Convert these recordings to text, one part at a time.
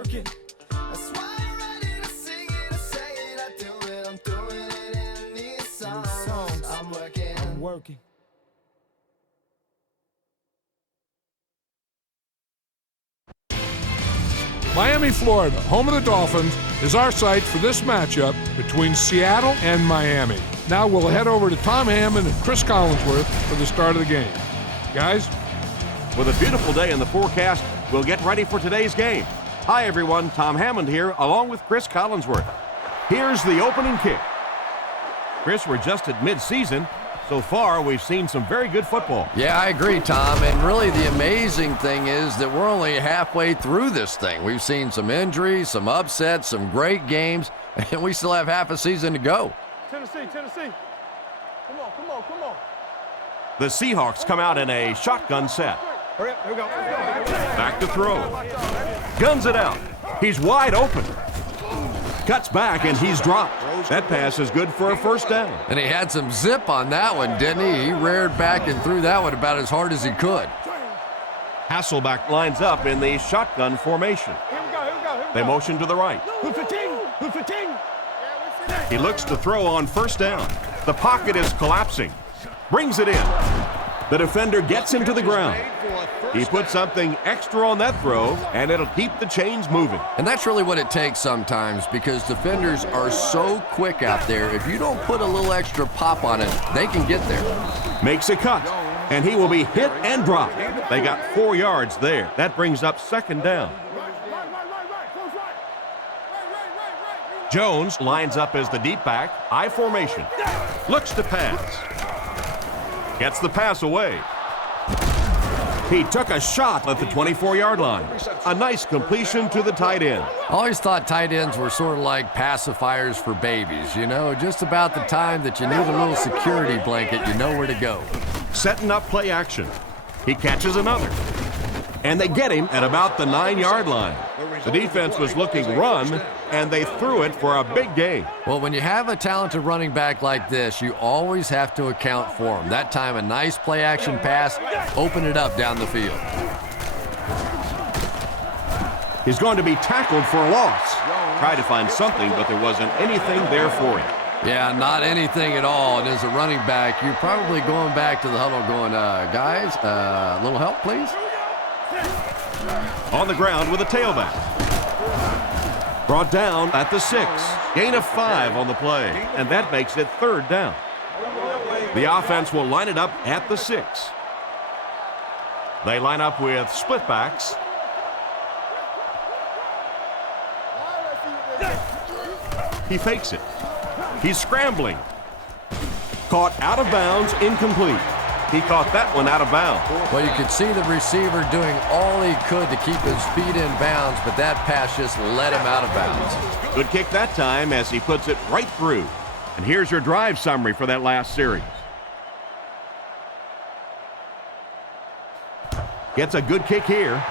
working. That's why I'm ready to sing it, I say it, I do it. I'm doing it in these songs. I'm working. I'm working. Miami, Florida, home of the Dolphins, is our site for this matchup between Seattle and Miami. Now we'll head over to Tom Hammond and Chris Collinsworth for the start of the game. Guys? With a beautiful day in the forecast, we'll get ready for today's game. Hi, everyone. Tom Hammond here, along with Chris Collinsworth. Here's the opening kick. Chris, we're just at midseason. So far, we've seen some very good football. Yeah, I agree, Tom. And really the amazing thing is that we're only halfway through this thing. We've seen some injuries, some upsets, some great games, and we still have half a season to go. Tennessee. Come on. The Seahawks come out in a shotgun set. Hurry up, here we go. Back to throw. Guns it out. He's wide open. Cuts back, and he's dropped. That pass is good for a first down. And he had some zip on that one, didn't he? He reared back and threw that one about as hard as he could. Hasselback lines up in the shotgun formation. Here we go. They motion to the right. Who 15? He looks to throw on first down. The pocket is collapsing. Brings it in. The defender gets him to the ground. He put something extra on that throw, and it'll keep the chains moving. And that's really what it takes sometimes, because defenders are so quick out there. If you don't put a little extra pop on it, they can get there. Makes a cut, and he will be hit and dropped. They got 4 yards there. That brings up second down. Jones lines up as the deep back, I formation. Looks to pass. Gets the pass away. He took a shot at the 24-yard line. A nice completion to the tight end. I always thought tight ends were sort of like pacifiers for babies, you know, just about the time that you need a little security blanket, you know where to go. Setting up play action. He catches another. And they get him at about the 9-yard line. The defense was looking run, and they threw it for a big gain. Well, when you have a talented running back like this, you always have to account for him. That time, a nice play-action pass, open it up down the field. He's going to be tackled for a loss. Tried to find something, but there wasn't anything there for him. Yeah, not anything at all. And as a running back, you're probably going back to the huddle going, guys, a little help, please? On the ground with a tailback. Brought down at the 6. Gain of 5 on the play, and that makes it third down. The offense will line it up at the 6. They line up with split backs. He fakes it. He's scrambling. Caught out of bounds, incomplete. He caught that one out of bounds. Well, you could see the receiver doing all he could to keep his feet in bounds, but that pass just let him out of bounds. Good kick that time as he puts it right through. And here's your drive summary for that last series. Gets a good kick here.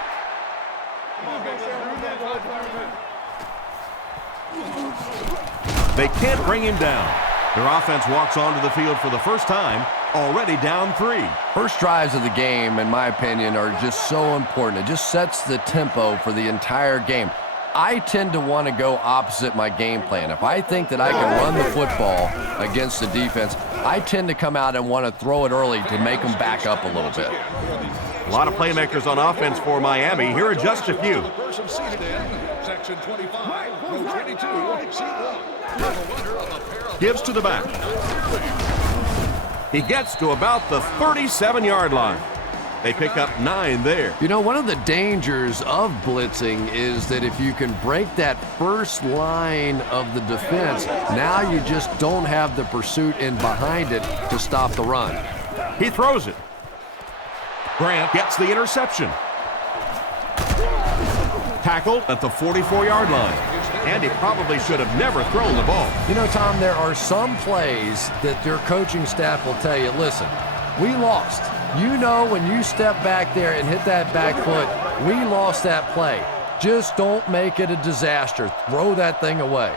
They can't bring him down. Their offense walks onto the field for the first time, already down 3. First drives of the game, in my opinion, are just so important. It just sets the tempo for the entire game. I tend to want to go opposite my game plan. If I think that I can run the football against the defense, I tend to come out and want to throw it early to make them back up a little bit. A lot of playmakers on offense for Miami. Here are just a few. Gives to the back. He gets to about the 37-yard line. They pick up 9 there. You know, one of the dangers of blitzing is that if you can break that first line of the defense, now you just don't have the pursuit in behind it to stop the run. He throws it. Grant gets the interception. Tackled at the 44-yard line. And he probably should have never thrown the ball. You know, Tom, there are some plays that their coaching staff will tell you, listen, we lost. You know when you step back there and hit that back foot, we lost that play. Just don't make it a disaster. Throw that thing away.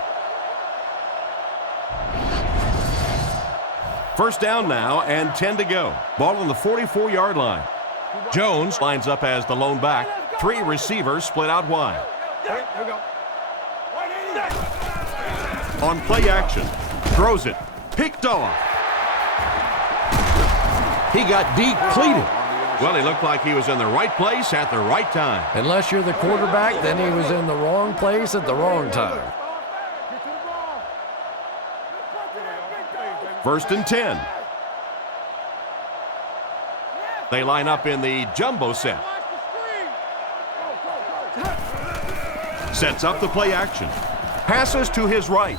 First down now and 10 to go. Ball on the 44-yard line. Jones lines up as the lone back. 3 receivers split out wide. Here we go. On play action, throws it, picked off. He got depleted. Well, he looked like he was in the right place at the right time. Unless you're the quarterback, then he was in the wrong place at the wrong time. 1st and 10. They line up in the jumbo set. Sets up the play action. Passes to his right.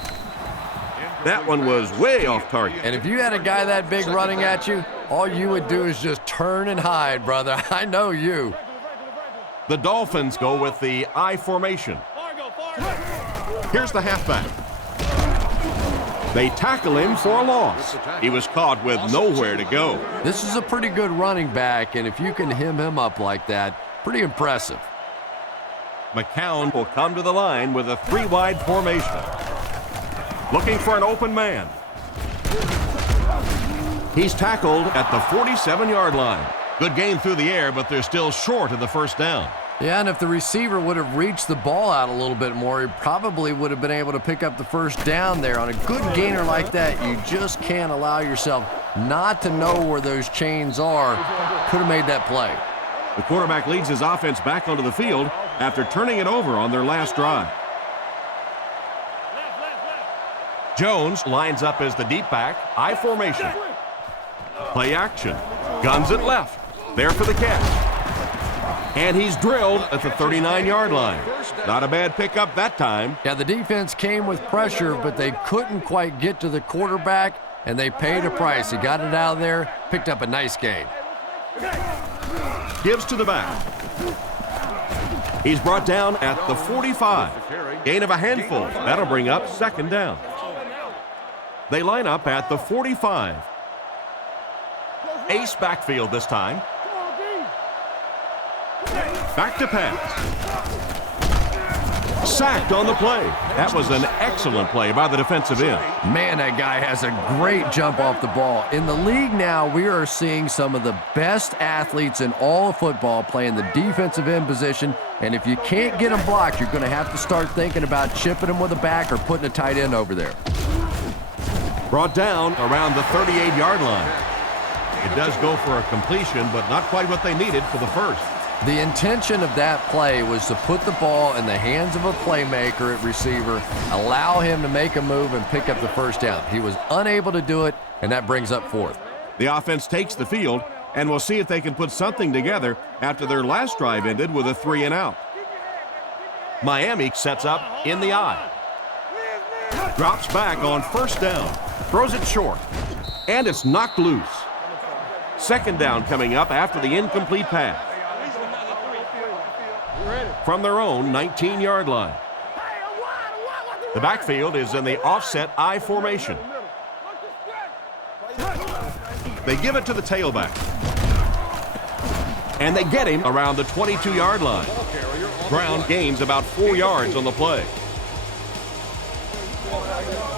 That one was way off target. And if you had a guy that big running at you, all you would do is just turn and hide, brother. I know you. The Dolphins go with the I formation. Here's the halfback. They tackle him for a loss. He was caught with nowhere to go. This is a pretty good running back, and if you can hem him up like that, pretty impressive. McCown will come to the line with a 3-wide formation. Looking for an open man. He's tackled at the 47-yard line. Good gain through the air, but they're still short of the first down. Yeah, and if the receiver would have reached the ball out a little bit more, he probably would have been able to pick up the first down there. On a good gainer like that, you just can't allow yourself not to know where those chains are. Could have made that play. The quarterback leads his offense back onto the field after turning it over on their last drive. Jones lines up as the deep back, I formation. Play action, guns it left, there for the catch. And he's drilled at the 39-yard line. Not a bad pickup that time. Yeah, the defense came with pressure, but they couldn't quite get to the quarterback, and they paid a price. He got it out of there, picked up a nice gain. Gives to the back. He's brought down at the 45. Gain of a handful. That'll bring up 2nd down. They line up at the 45. Ace backfield this time. Back to pass. Sacked on the play. That was an excellent play by the defensive end. Man, that guy has a great jump off the ball. In the league now, we are seeing some of the best athletes in all of football playing the defensive end position, and if you can't get them blocked, you're going to have to start thinking about chipping them with a back or putting a tight end over there. Brought down around the 38-yard line. It does go for a completion, but not quite what they needed for the first. The intention of that play was to put the ball in the hands of a playmaker at receiver, allow him to make a move and pick up the first down. He was unable to do it, and that brings up 4th. The offense takes the field, and we'll see if they can put something together after their last drive ended with a 3-and-out. Miami sets up in the I. Drops back on 1st down. Throws it short. And it's knocked loose. 2nd down coming up after the incomplete pass. From their own 19-yard line. The backfield is in the offset I formation. They give it to the tailback. And they get him around the 22-yard line. Brown gains about 4 yards on the play.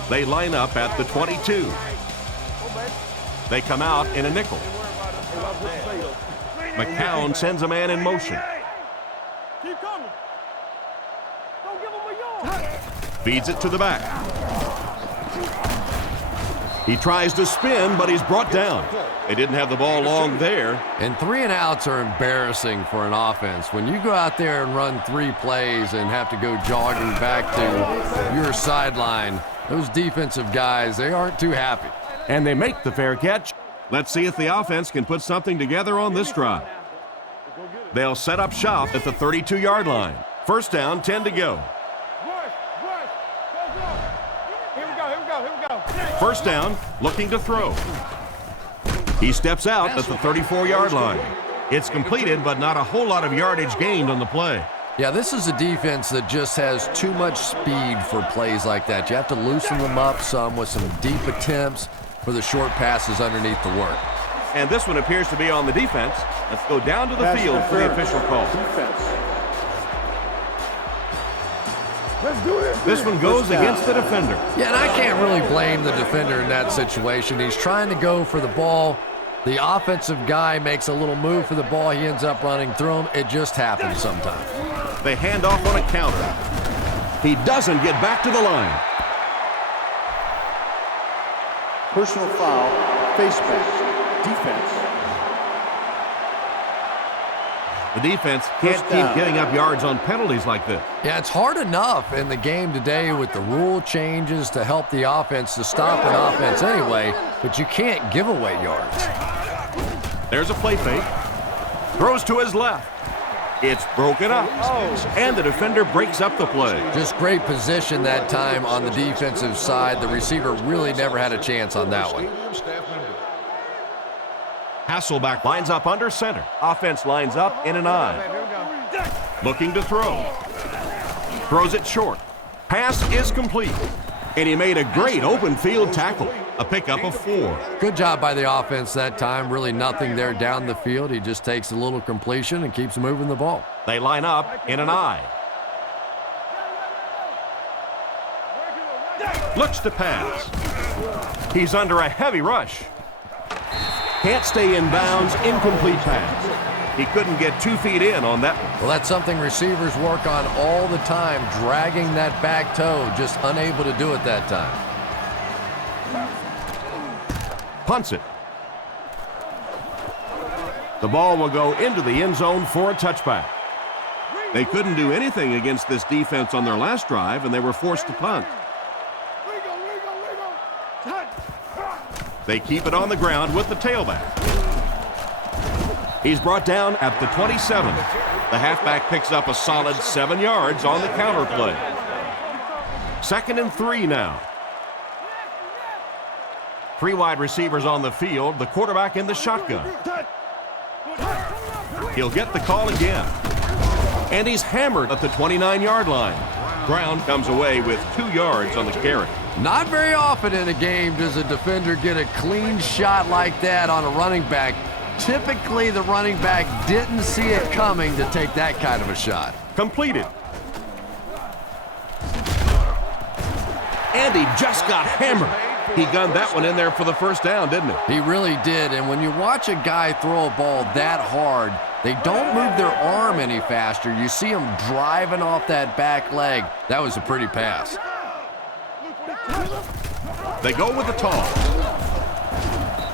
They line up at the 22. They come out in a nickel. McCown sends a man in motion. Keep coming. Don't give him a yard. Feeds it to the back. He tries to spin, but he's brought down. They didn't have the ball long there. And 3-and-outs are embarrassing for an offense. When you go out there and run 3 plays and have to go jogging back to your sideline, those defensive guys, they aren't too happy. And they make the fair catch. Let's see if the offense can put something together on this drive. They'll set up shop at the 32-yard line. 1st down, 10 to go. Here we go. 1st down, looking to throw. He steps out at the 34-yard line. It's completed, but not a whole lot of yardage gained on the play. Yeah, this is a defense that just has too much speed for plays like that. You have to loosen them up some with some deep attempts for the short passes underneath the work. And this one appears to be on the defense. Let's go down to the field for the official call. Let's do this. This one goes against the defender. Yeah, and I can't really blame the defender in that situation. He's trying to go for the ball. The offensive guy makes a little move for the ball. He ends up running through him. It just happens sometimes. They hand off on a counter. He doesn't get back to the line. Personal foul, face mask, defense. The defense can't keep giving up yards on penalties like this. Yeah, it's hard enough in the game today with the rule changes to help the offense to stop an offense anyway, but you can't give away yards. There's a play fake. Throws to his left. It's broken up. And the defender breaks up the play. Just great position that time on the defensive side. The receiver really never had a chance on that one. Hasselbeck lines up under center. Offense lines up in an eye. Looking to throw. Throws it short. Pass is complete. And he made a great open field tackle. A pickup of 4. Good job by the offense that time. Really nothing there down the field. He just takes a little completion and keeps moving the ball. They line up in an eye. Looks to pass. He's under a heavy rush. Can't stay in bounds, incomplete pass. He couldn't get 2 feet in on that one. Well, that's something receivers work on all the time, dragging that back toe, just unable to do it that time. Punts it. The ball will go into the end zone for a touchback. They couldn't do anything against this defense on their last drive, and they were forced to punt. They keep it on the ground with the tailback. He's brought down at the 27. The halfback picks up a solid 7 yards on the counter play. 2nd and 3 now. 3 wide receivers on the field, the quarterback in the shotgun. He'll get the call again. And he's hammered at the 29-yard line. Brown comes away with 2 yards on the carry. Not very often in a game does a defender get a clean shot like that on a running back. Typically, the running back didn't see it coming to take that kind of a shot. Completed. And he just got hammered. He gunned that one in there for the first down, didn't he? He really did, and when you watch a guy throw a ball that hard, they don't move their arm any faster. You see them driving off that back leg. That was a pretty pass. They go with the toss.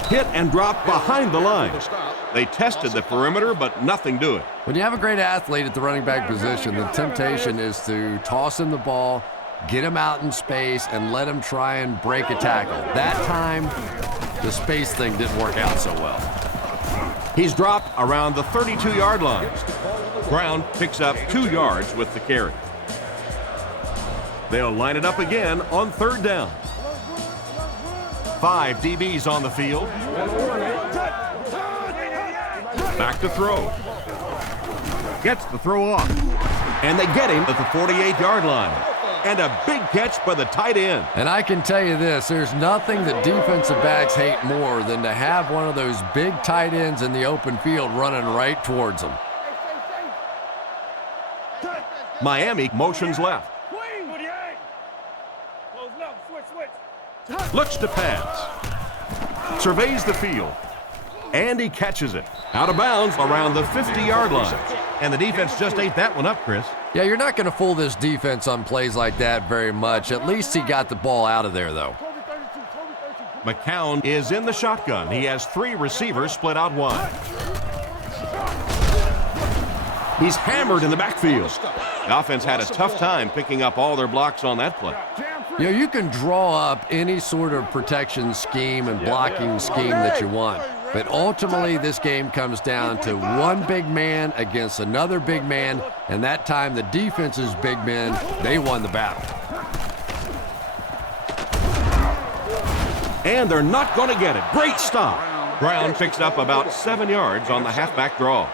Hit and drop behind the line. They tested the perimeter, but nothing doing. When you have a great athlete at the running back position, the temptation is to toss him the ball, get him out in space, and let him try and break a tackle. That time, the space thing didn't work out so well. He's dropped around the 32-yard line. Brown picks up 2 yards with the carry. They'll line it up again on 3rd down. 5 DBs on the field. Back to throw. Gets the throw off. And they get him at the 48-yard line. And a big catch by the tight end. And I can tell you this, there's nothing that defensive backs hate more than to have one of those big tight ends in the open field running right towards them. Miami motions left. Looks to pass. Surveys the field. And he catches it. Out of bounds around the 50-yard line. And the defense just ate that one up, Chris. Yeah, you're not going to fool this defense on plays like that very much. At least he got the ball out of there, though. McCown is in the shotgun. He has 3 receivers split out wide. He's hammered in the backfield. The offense had a tough time picking up all their blocks on that play. You know, you can draw up any sort of protection scheme and blocking scheme that you want. But ultimately, this game comes down to one big man against another big man, and that time the defense's big men, they won the battle. And they're not going to get it. Great stop. Brown picks up about 7 yards on the halfback draw.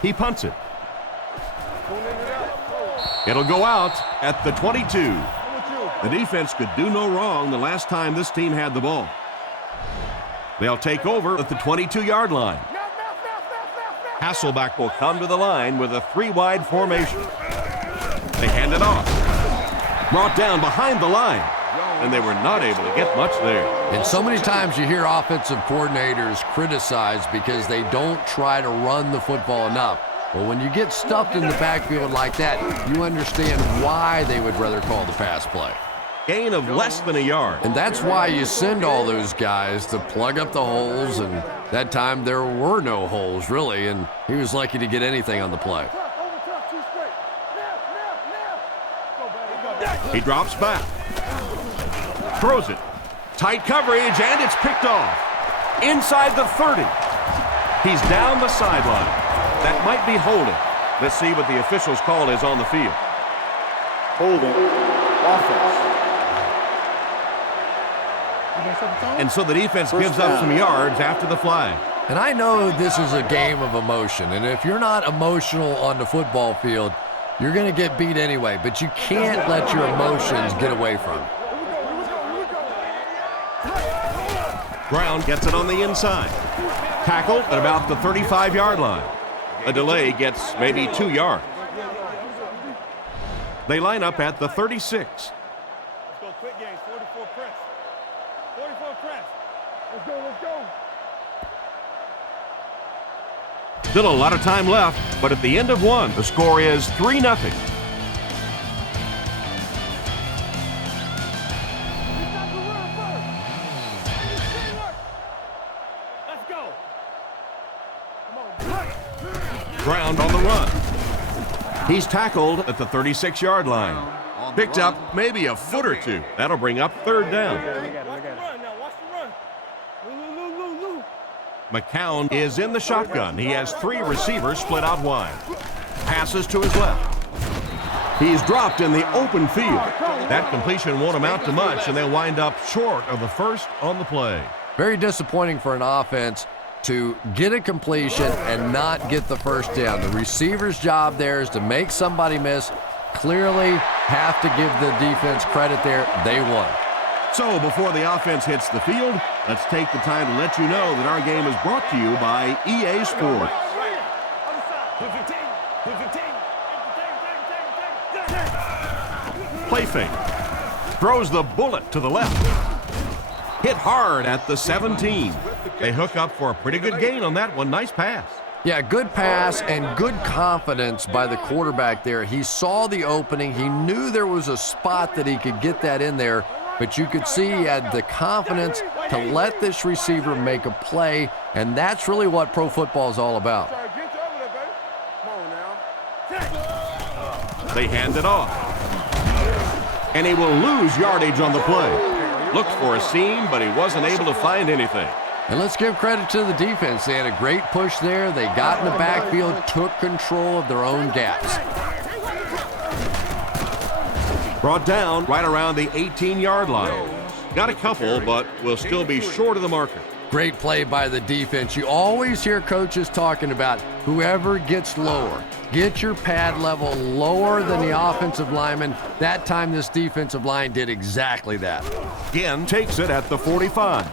He punts it. It'll go out at the 22. The defense could do no wrong the last time this team had the ball. They'll take over at the 22-yard line. Hasselbeck will come to the line with a 3-wide formation. They hand it off. Brought down behind the line. and they were not able to get much there. And so many times you hear offensive coordinators criticized because they don't try to run the football enough. Well, when you get stuffed in the backfield like that, you understand why they would rather call the pass play. Gain of less than a yard. And that's why you send all those guys to plug up the holes, and that time there were no holes, really, and he was lucky to get anything on the play. He drops back. Throws it. Tight coverage, and it's picked off. Inside the 30. He's down the sideline. That might be holding. Let's see what the official's call is on the field. Holding. Offense. And so the defense gives up some yards after the flag. And I know this is a game of emotion, and if you're not emotional on the football field, you're going to get beat anyway, but you can't let your emotions get away from you. Brown gets it on the inside. Tackled at about the 35-yard line. A delay gets maybe 2 yards. They line up at the 36. Let's go quick game, 44 press. 44 press. Let's go, let's go. Still a lot of time left, but at the end of one, the score is 3-0. Let's go. Brown on the run. He's tackled at the 36-yard line. Picked up maybe a foot or two. That'll bring up 3rd down. Watch the run now, watch the run. Lou. McCown is in the shotgun. He has 3 receivers split out wide. Passes to his left. He's dropped in the open field. That completion won't amount to much, and they'll wind up short of the first on the play. Very disappointing for an offense to get a completion and not get the first down. The receiver's job there is to make somebody miss. Clearly have to give the defense credit there. They won. So before the offense hits the field, let's take the time to let you know that our game is brought to you by EA Sports. Play fake. Throws the bullet to the left. Hit hard at the 17. They hook up for a pretty good gain on that one. Nice pass. Yeah, good pass and good confidence by the quarterback there. He saw the opening. He knew there was a spot that he could get that in there, but you could see he had the confidence to let this receiver make a play, and that's really what pro football is all about. They hand it off. And he will lose yardage on the play. Looked for a seam, but he wasn't able to find anything. And let's give credit to the defense. They had a great push there. They got in the backfield, took control of their own gaps. Brought down right around the 18-yard line. Got a couple, but will still be short of the marker. Great play by the defense. You always hear coaches talking about whoever gets lower. Get your pad level lower than the offensive lineman. That time this defensive line did exactly that. Again, takes it at the 45.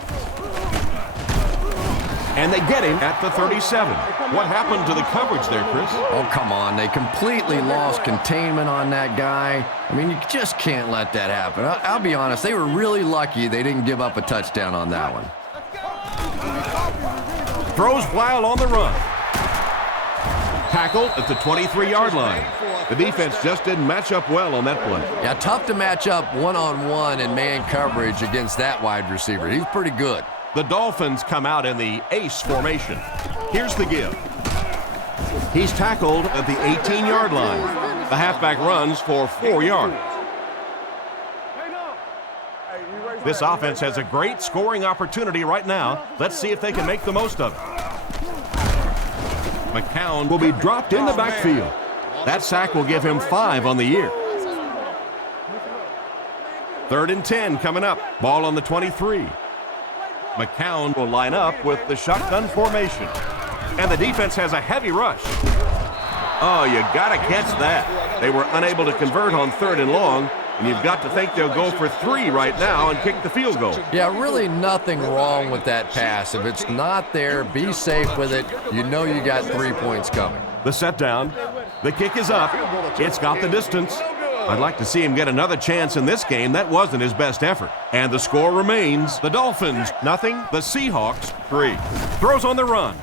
And they get him at the 37. What happened to the coverage there, Chris? Oh, come on. They completely lost containment on that guy. I mean, you just can't let that happen. I'll be honest, they were really lucky they didn't give up a touchdown on that one. Throws while on the run. Tackled at the 23-yard line. The defense just didn't match up well on that play. Yeah, tough to match up one-on-one in man coverage against that wide receiver. He's pretty good. The Dolphins come out in the ace formation. Here's the give. He's tackled at the 18-yard line. The halfback runs for 4 yards. This offense has a great scoring opportunity right now. Let's see if they can make the most of it. McCown will be dropped in the backfield. That sack will give him 5 on the year. 3rd and 10 coming up. Ball on the 23. McCown will line up with the shotgun formation. And the defense has a heavy rush. Oh, you got to catch that. They were unable to convert on 3rd and long, and you've got to think they'll go for 3 right now and kick the field goal. Yeah, really nothing wrong with that pass. If it's not there, be safe with it. You know you got 3 points coming. The set down. The kick is up. It's got the distance. I'd like to see him get another chance in this game. That wasn't his best effort. And the score remains the Dolphins 0, the Seahawks 3. Throws on the run.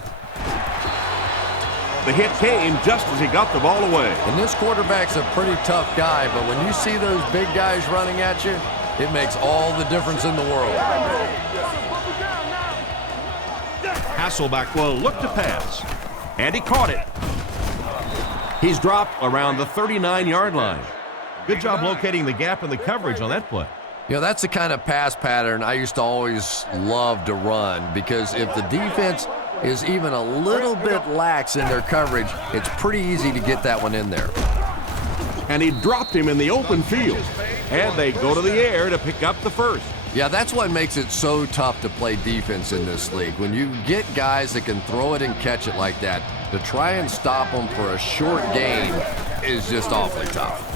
The hit came just as he got the ball away. And this quarterback's a pretty tough guy, but when you see those big guys running at you, it makes all the difference in the world. Hasselbeck will look to pass. And he caught it. He's dropped around the 39-yard line. Good job locating the gap in the coverage on that play. You know, that's the kind of pass pattern I used to always love to run, because if the defense is even a little bit lax in their coverage, it's pretty easy to get that one in there. And he dropped him in the open field. And they go to the air to pick up the first. Yeah, that's what makes it so tough to play defense in this league. When you get guys that can throw it and catch it like that, to try and stop them for a short gain is just awfully tough.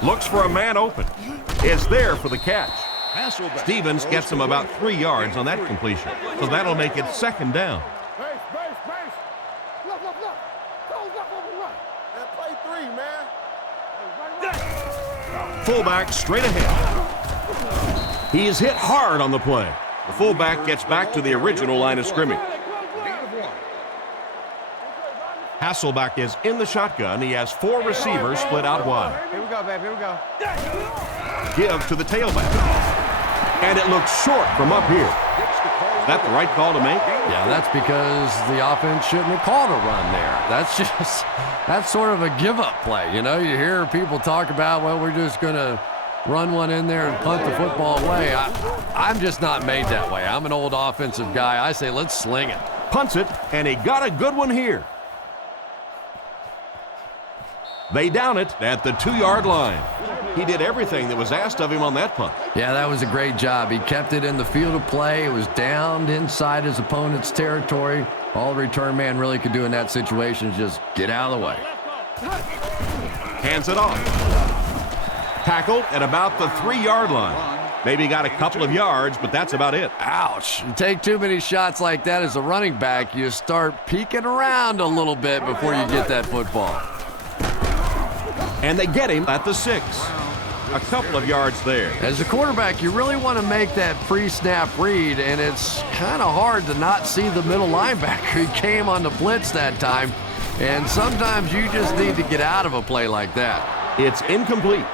Looks for a man open. Is there for the catch. Stevens gets him about 3 yards on that completion. So that'll make it 2nd down. Fullback straight ahead. He is hit hard on the play. The fullback gets back to the original line of scrimmage. Hasselbeck is in the shotgun. He has 4 receivers split out wide. Here we go, babe. Here we go. Give to the tailback. And it looks short from up here. Is that the right call to make? Yeah, that's because the offense shouldn't have called a run there. That's sort of a give-up play. You know, you hear people talk about, well, we're just going to run one in there and punt the football away. I'm just not made that way. I'm an old offensive guy. I say, let's sling it. Punts it, and he got a good one here. They down it at the 2-yard line. He did everything that was asked of him on that punt. Yeah, that was a great job. He kept it in the field of play. It was downed inside his opponent's territory. All the return man really could do in that situation is just get out of the way. Hands it off. Tackled at about the 3-yard line. Maybe got a couple of yards, but that's about it. Ouch. You take too many shots like that as a running back, you start peeking around a little bit before you get that football. And they get him at the 6. A couple of yards there. As a quarterback, you really want to make that pre-snap read, and it's kind of hard to not see the middle linebacker. He came on the blitz that time, and sometimes you just need to get out of a play like that. It's incomplete.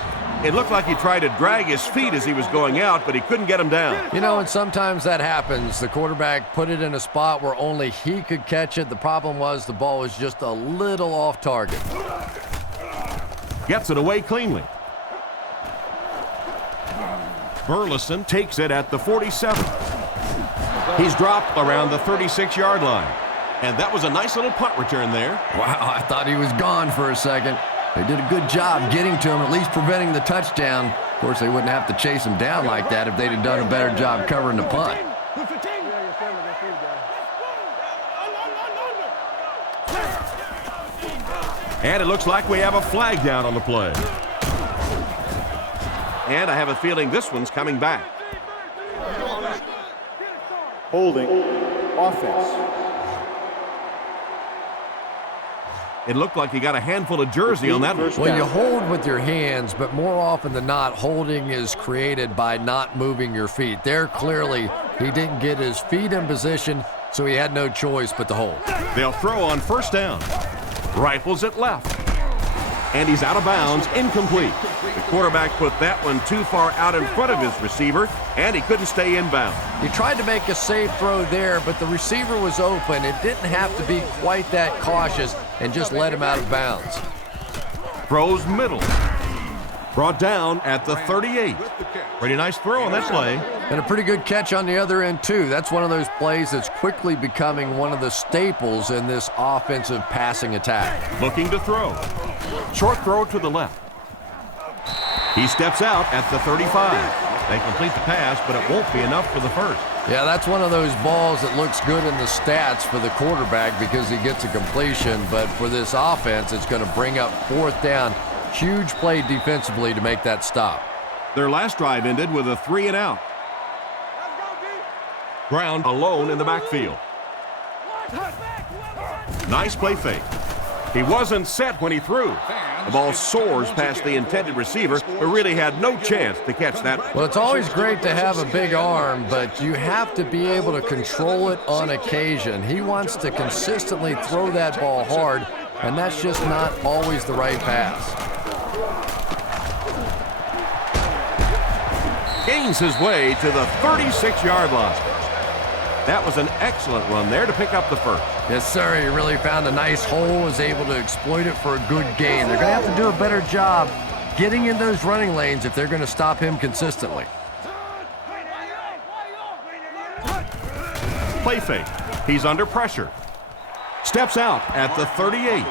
It looked like he tried to drag his feet as he was going out, but he couldn't get him down. You know, and sometimes that happens. The quarterback put it in a spot where only he could catch it. The problem was the ball was just a little off target. Gets it away cleanly. Burleson takes it at the 47. He's dropped around the 36-yard line. And that was a nice little punt return there. Wow, I thought he was gone for a second. They did a good job getting to him, at least preventing the touchdown. Of course, they wouldn't have to chase him down like that if they'd have done a better job covering the punt. And it looks like we have a flag down on the play. And I have a feeling this one's coming back. Holding. Offense. It looked like he got a handful of jersey on that one. Well, you hold with your hands, but more often than not, holding is created by not moving your feet. There, clearly, he didn't get his feet in position, so he had no choice but to hold. They'll throw on 1st down. Rifles it left. And he's out of bounds, incomplete. The quarterback put that one too far out in front of his receiver, and he couldn't stay inbound. He tried to make a safe throw there, but the receiver was open. It didn't have to be quite that cautious and just let him out of bounds. Throws middle. Brought down at the 38. Pretty nice throw on that play. And a pretty good catch on the other end, too. That's one of those plays that's quickly becoming one of the staples in this offensive passing attack. Looking to throw. Short throw to the left. He steps out at the 35. They complete the pass, but it won't be enough for the first. Yeah, that's one of those balls that looks good in the stats for the quarterback because he gets a completion, but for this offense, it's going to bring up 4th down. Huge play defensively to make that stop. Their last drive ended with a 3-and-out. Brown alone in the backfield. Nice play fake. He wasn't set when he threw. The ball soars past the intended receiver, who really had no chance to catch that. Well, it's always great to have a big arm, but you have to be able to control it on occasion. He wants to consistently throw that ball hard, and that's just not always the right pass. Gains his way to the 36-yard line. That was an excellent run there to pick up the first. Yes, sir. He really found a nice hole, was able to exploit it for a good gain. They're going to have to do a better job getting in those running lanes if they're going to stop him consistently. Play fake. He's under pressure. Steps out at the 38.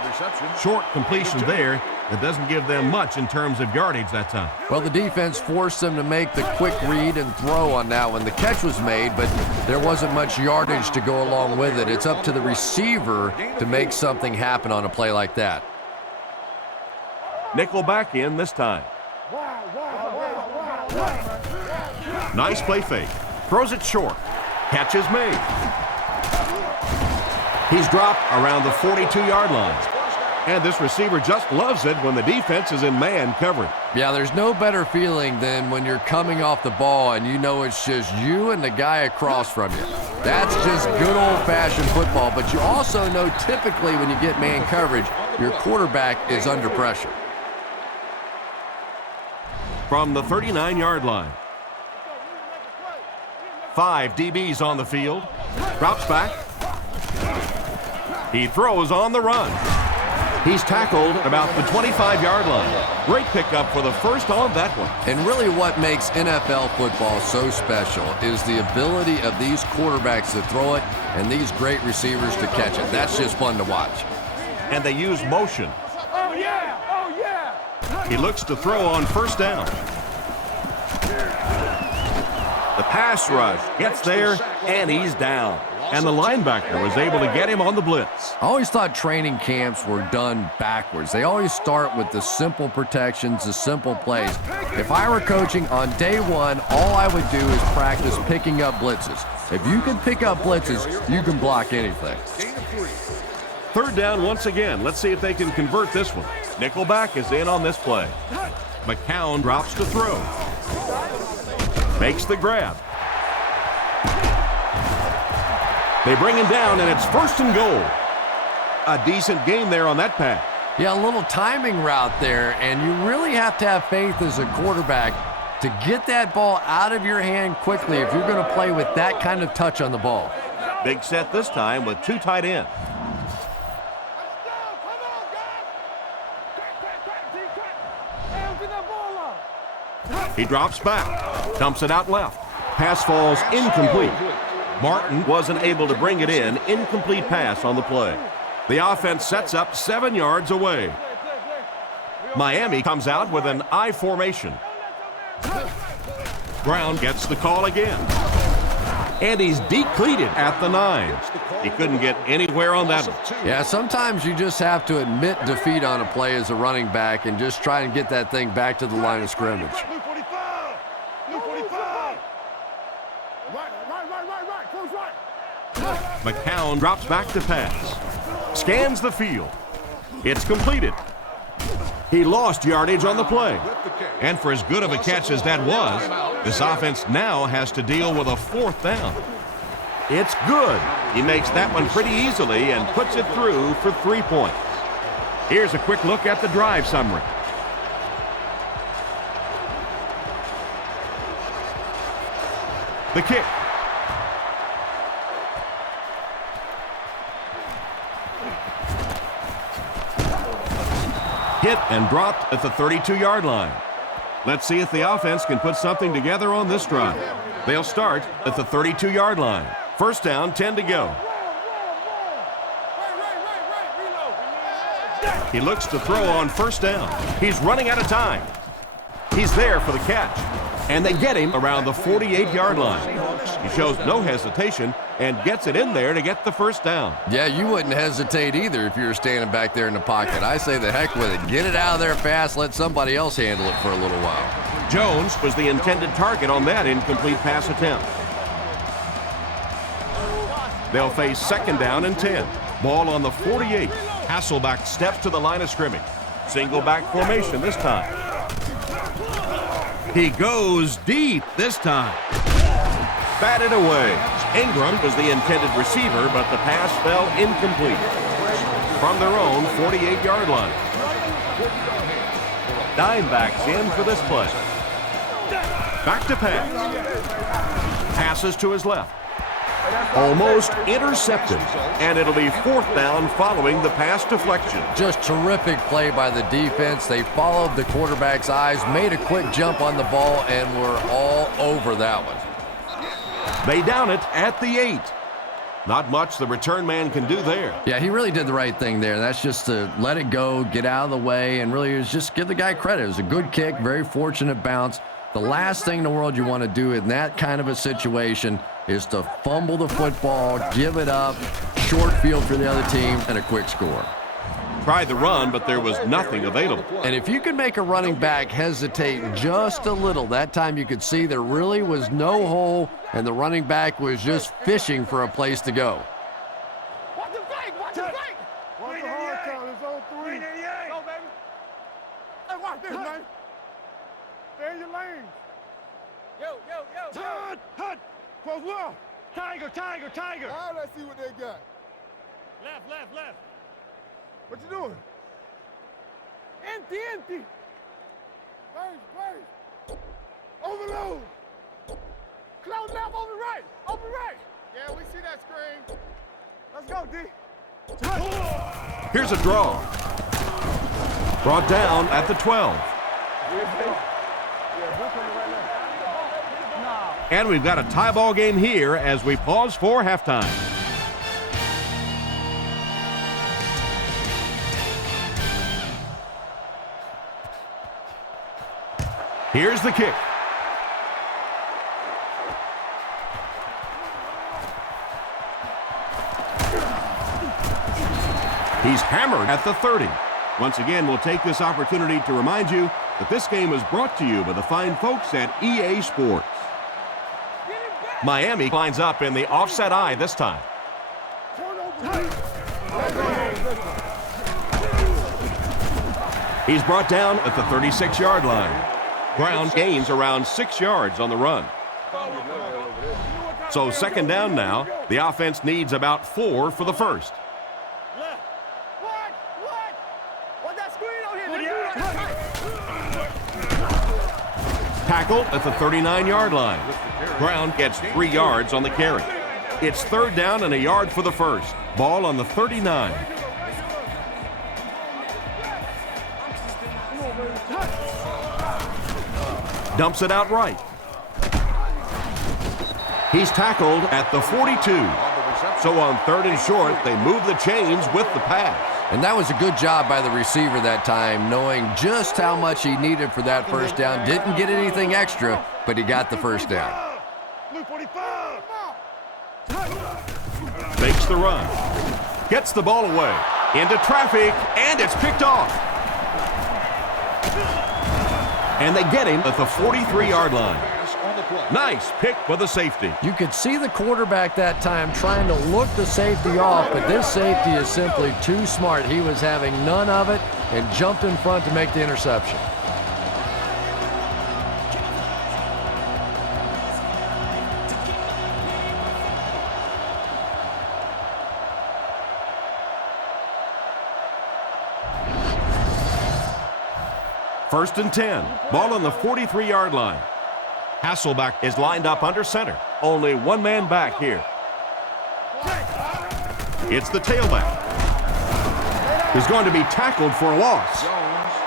Short completion there. It doesn't give them much in terms of yardage that time. Well, the defense forced them to make the quick read and throw on that one. The catch was made, but there wasn't much yardage to go along with it. It's up to the receiver to make something happen on a play like that. Nickel back in this time. Nice play fake. Throws it short. Catch is made. He's dropped around the 42-yard line. And this receiver just loves it when the defense is in man coverage. Yeah, there's no better feeling than when you're coming off the ball and you know it's just you and the guy across from you. That's just good old-fashioned football, but you also know typically when you get man coverage, your quarterback is under pressure. From the 39-yard line. 5 DBs on the field. Drops back. He throws on the run. He's tackled about the 25-yard line. Great pickup for the first on that one. And really what makes NFL football so special is the ability of these quarterbacks to throw it and these great receivers to catch it. That's just fun to watch. And they use motion. Oh, yeah! Oh, yeah! He looks to throw on first down. The pass rush gets there, and he's down. And the linebacker was able to get him on the blitz. I always thought training camps were done backwards. They always start with the simple protections, the simple plays. If I were coaching on day one, all I would do is practice picking up blitzes. If you can pick up blitzes, you can block anything. Third down once again. Let's see if they can convert this one. Nickelback is in on this play. McCown drops to throw. Makes the grab. They bring him down, and it's first and goal. A decent gain there on that pass. Yeah, a little timing route there, and you really have to have faith as a quarterback to get that ball out of your hand quickly if you're going to play with that kind of touch on the ball. Big set this time with 2 tight ends. He drops back, dumps it out left. Pass falls incomplete. Martin wasn't able to bring it in. Incomplete pass on the play. The offense sets up 7 yards away. Miami comes out with an I formation. Brown gets the call again. And he's decleated at the 9. He couldn't get anywhere on that one. Yeah, sometimes you just have to admit defeat on a play as a running back and just try and get that thing back to the line of scrimmage. McCown drops back to pass. Scans the field. It's completed. He lost yardage on the play. And for as good of a catch as that was, this offense now has to deal with a 4th down. It's good. He makes that one pretty easily and puts it through for 3 points. Here's a quick look at the drive summary. The kick. Hit and dropped at the 32-yard line. Let's see if the offense can put something together on this drive. They'll start at the 32-yard line. First down, 10 to go. He looks to throw on first down. He's running out of time. He's there for the catch. And they get him around the 48-yard line. He shows no hesitation and gets it in there to get the first down. Yeah, you wouldn't hesitate either if you were standing back there in the pocket. I say the heck with it. Get it out of there fast. Let somebody else handle it for a little while. Jones was the intended target on that incomplete pass attempt. They'll face second down and 10. Ball on the 48. Hasselbeck steps to the line of scrimmage. Single back formation this time. He goes deep this time. Batted away. Ingram was the intended receiver, but the pass fell incomplete. From their own 48-yard line. Dimebacks in for this play. Back to pass. Passes to his left. Almost intercepted, and it'll be 4th down following the pass deflection. Just terrific play by the defense. They followed the quarterback's eyes, made a quick jump on the ball, and were all over that one. They down it at the 8. Not much the return man can do there. Yeah, he really did the right thing there. That's just to let it go, get out of the way, and really just give the guy credit. It was a good kick, very fortunate bounce. The last thing in the world you want to do in that kind of a situation is to fumble the football, give it up, short field for the other team, and a quick score. Tried the run, but there was nothing available. And if you can make a running back hesitate just a little, that time you could see there really was no hole, and the running back was just fishing for a place to go. Watch the fake! Watch the fake! Watch the hard count. It's on 3. Go, baby. Hey, watch this, man. Stay in your lanes. Yo. Hut. Close well. Tiger. Now let's see what they got. Left. What you doing? Empty. Place. Overload. Close left, open right. Yeah, we see that screen. Let's go, D. Here's a draw. Brought down at the 12. And we've got a tie ball game here as we pause for halftime. Here's the kick. He's hammered at the 30. Once again, we'll take this opportunity to remind you that this game is brought to you by the fine folks at EA Sports. Miami lines up in the offset eye this time. He's brought down at the 36-yard line. Brown gains around 6 yards on the run. So 2nd down now. The offense needs about 4 for the first. What that screen on here? Tackled at the 39-yard line. Brown gets 3 yards on the carry. It's 3rd down and a yard for the first. Ball on the 39. Dumps it out right. He's tackled at the 42. So on 3rd and short, they move the chains with the pass. And that was a good job by the receiver that time, knowing just how much he needed for that first down. Didn't get anything extra, but he got the first down. Fakes the run. Gets the ball away. Into traffic, and it's picked off. And they get him at the 43-yard line. Nice pick for the safety. You could see the quarterback that time trying to look the safety off, but this safety is simply too smart. He was having none of it and jumped in front to make the interception. First and 10. Ball on the 43-yard line. Hasselbeck is lined up under center. Only one man back here. It's the tailback. He's going to be tackled for a loss.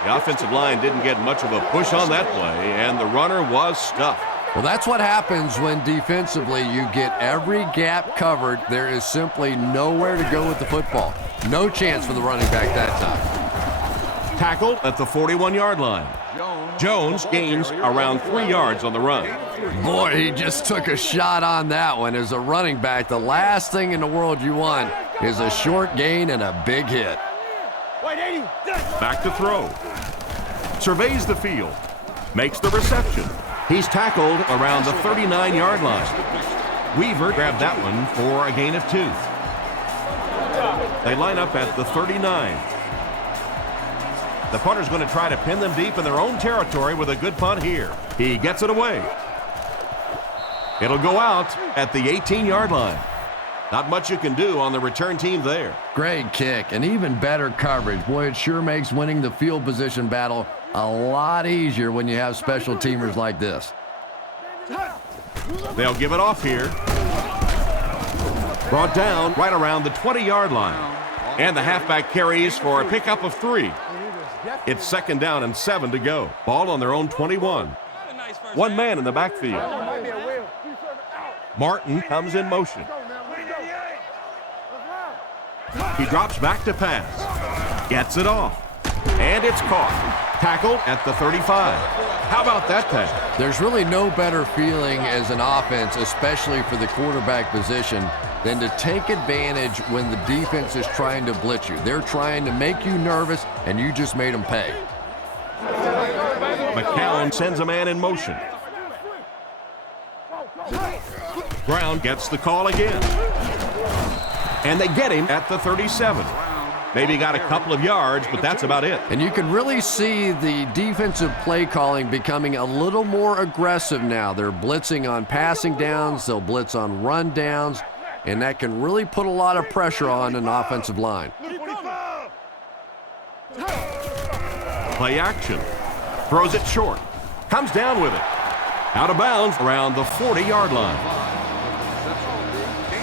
The offensive line didn't get much of a push on that play, and the runner was stuffed. Well, that's what happens when defensively you get every gap covered. There is simply nowhere to go with the football. No chance for the running back that time. Tackled at the 41-yard line. Jones gains around 3 yards on the run. Boy, he just took a shot on that one. As a running back, the last thing in the world you want is a short gain and a big hit. Back to throw. Surveys the field. Makes the reception. He's tackled around the 39-yard line. Weaver grabbed that one for a gain of 2. They line up at the 39. The punter's going to try to pin them deep in their own territory with a good punt here. He gets it away. It'll go out at the 18-yard line. Not much you can do on the return team there. Great kick and even better coverage. Boy, it sure makes winning the field position battle a lot easier when you have special teamers like this. They'll give it off here. Brought down right around the 20-yard line. And the halfback carries for a pickup of 3. It's 2nd down and 7 to go. Ball on their own 21. One man in the backfield. Martin comes in motion. He drops back to pass. Gets it off. And it's caught. Tackled at the 35. How about that pass? There's really no better feeling as an offense, especially for the quarterback position, than to take advantage when the defense is trying to blitz you. They're trying to make you nervous, and you just made them pay. McCown sends a man in motion. Brown gets the call again. And they get him at the 37. Maybe got a couple of yards, but that's about it. And you can really see the defensive play calling becoming a little more aggressive now. They're blitzing on passing downs, they'll blitz on run downs, and that can really put a lot of pressure on an offensive line. Play action. Throws it short. Comes down with it. Out of bounds around the 40-yard line.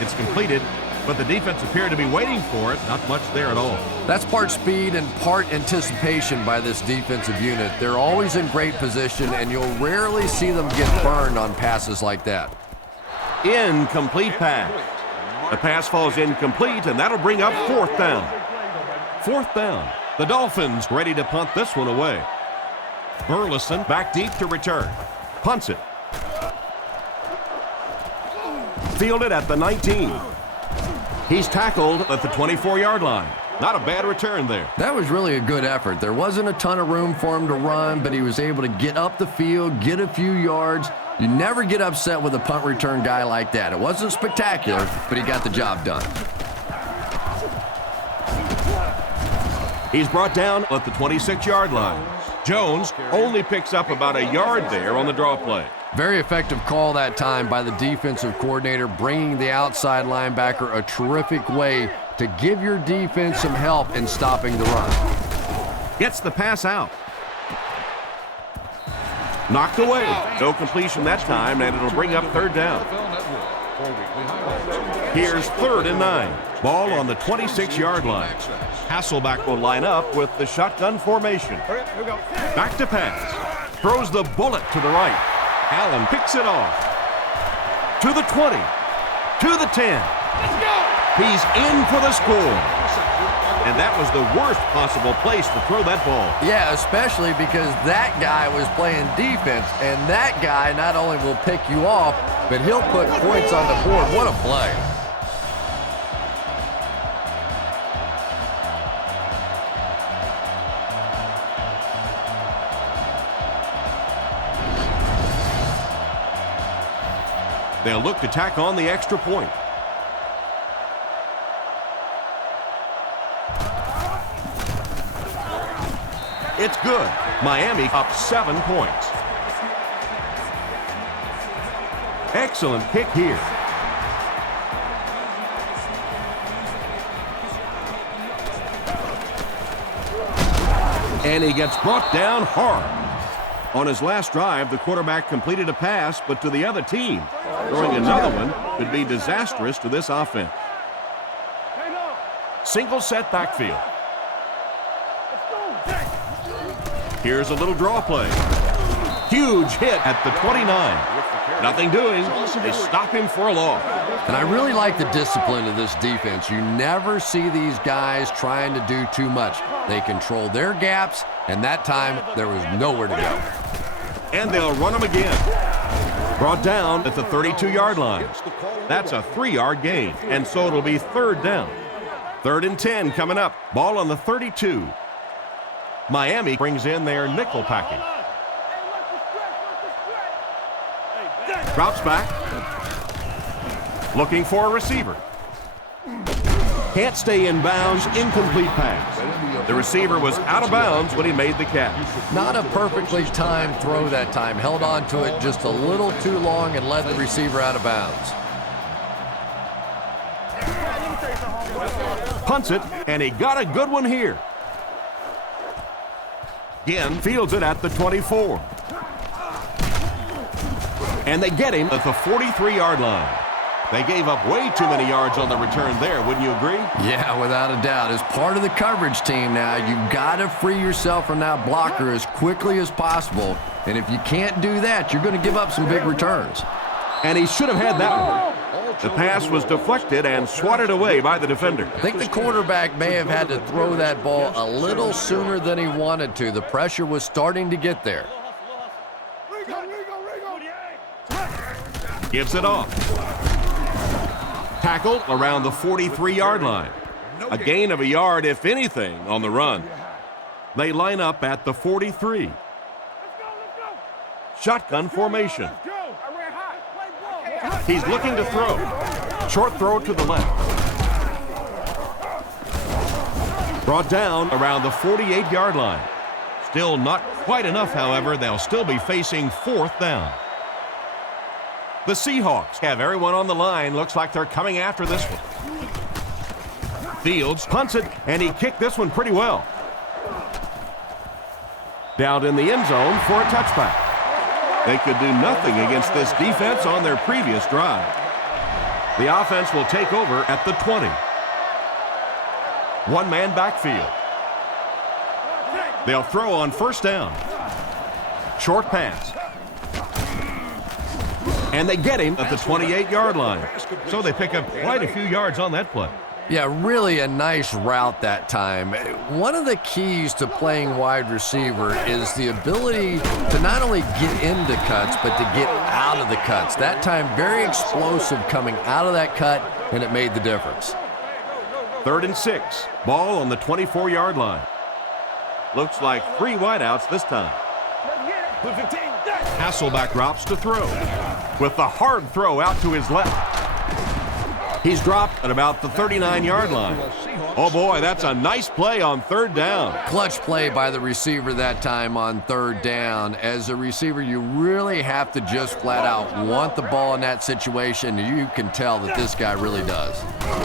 It's completed, but the defense appeared to be waiting for it. Not much there at all. That's part speed and part anticipation by this defensive unit. They're always in great position, and you'll rarely see them get burned on passes like that. Incomplete pass. The pass falls incomplete, and that'll bring up 4th down. 4th down. The Dolphins ready to punt this one away. Burleson back deep to return. Punts it. Fielded at the 19. He's tackled at the 24-yard line. Not a bad return there. That was really a good effort. There wasn't a ton of room for him to run, but he was able to get up the field, get a few yards. You never get upset with a punt return guy like that. It wasn't spectacular, but he got the job done. He's brought down at the 26-yard line. Jones only picks up about a yard there on the draw play. Very effective call that time by the defensive coordinator, bringing the outside linebacker a terrific way to give your defense some help in stopping the run. Gets the pass out. Knocked away. No completion that time, and it'll bring up 3rd down. Here's 3rd and 9. Ball on the 26-yard line. Hasselback will line up with the shotgun formation. Back to pass. Throws the bullet to the right. Allen picks it off. To the 20. To the 10. He's in for the score. And that was the worst possible place to throw that ball. Yeah, especially because that guy was playing defense, and that guy not only will pick you off, but he'll put points on the board. What a play. They'll look to tack on the extra point. It's good. Miami up 7 points. Excellent kick here. And he gets brought down hard. On his last drive, the quarterback completed a pass, but to the other team. Throwing another one could be disastrous to this offense. Single set backfield. Here's a little draw play. Huge hit at the 29. Nothing doing. They stop him for a loss. And I really like the discipline of this defense. You never see these guys trying to do too much. They control their gaps, and that time there was nowhere to go. And they'll run him again. Brought down at the 32-yard line. That's a 3-yard gain, and so it'll be 3rd down. 3rd and 10 coming up. Ball on the 32. Miami brings in their nickel package. Drops back. Looking for a receiver. Can't stay in bounds, incomplete pass. The receiver was out of bounds when he made the catch. Not a perfectly timed throw that time. Held on to it just a little too long and led the receiver out of bounds. Punts it, and he got a good one here. Again, fields it at the 24. And they get him at the 43-yard line. They gave up way too many yards on the return there, wouldn't you agree? Yeah, without a doubt. As part of the coverage team now, you've got to free yourself from that blocker as quickly as possible. And if you can't do that, you're going to give up some big returns. And he should have had that one. The pass was deflected and swatted away by the defender. I think the quarterback may have had to throw that ball a little sooner than he wanted to. The pressure was starting to get there. Gives it off. Tackled around the 43-yard line. A gain of a yard, if anything, on the run. They line up at the 43. Shotgun formation. He's looking to throw. Short throw to the left. Brought down around the 48-yard line. Still not quite enough, however. They'll still be facing 4th down. The Seahawks have everyone on the line. Looks like they're coming after this one. Fields punts it, and he kicked this one pretty well. Down in the end zone for a touchback. They could do nothing against this defense on their previous drive. The offense will take over at the 20. One-man backfield. They'll throw on 1st down. Short pass. And they get him at the 28-yard line. So they pick up quite a few yards on that play. Yeah, really a nice route that time. One of the keys to playing wide receiver is the ability to not only get into cuts, but to get out of the cuts. That time, very explosive coming out of that cut, and it made the difference. 3rd and 6. Ball on the 24-yard line. Looks like 3 wideouts this time. Hasselback drops to throw. With the hard throw out to his left. He's dropped at about the 39-yard line. Oh boy, that's a nice play on 3rd down. Clutch play by the receiver that time on 3rd down. As a receiver, you really have to just flat out want the ball in that situation. You can tell that this guy really does.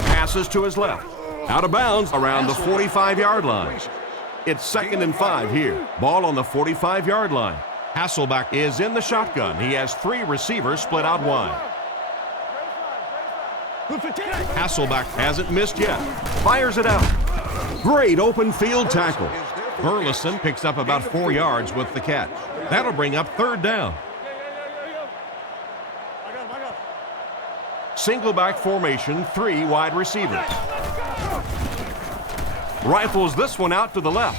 Passes to his left. Out of bounds around the 45-yard line. It's 2nd and 5 here. Ball on the 45-yard line. Hasselback is in the shotgun. He has 3 receivers split out wide. Hasselback hasn't missed yet. Fires it out. Great open field tackle. Burleson picks up about 4 yards with the catch. That'll bring up 3rd down. Single back formation, 3 wide receivers. Rifles this one out to the left.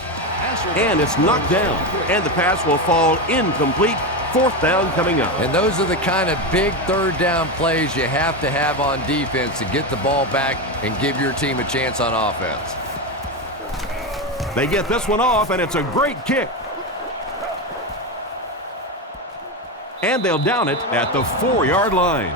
And it's knocked down. And the pass will fall incomplete. 4th down coming up. And those are the kind of big 3rd down plays you have to have on defense to get the ball back and give your team a chance on offense. They get this one off, and it's a great kick. And they'll down it at the 4-yard line.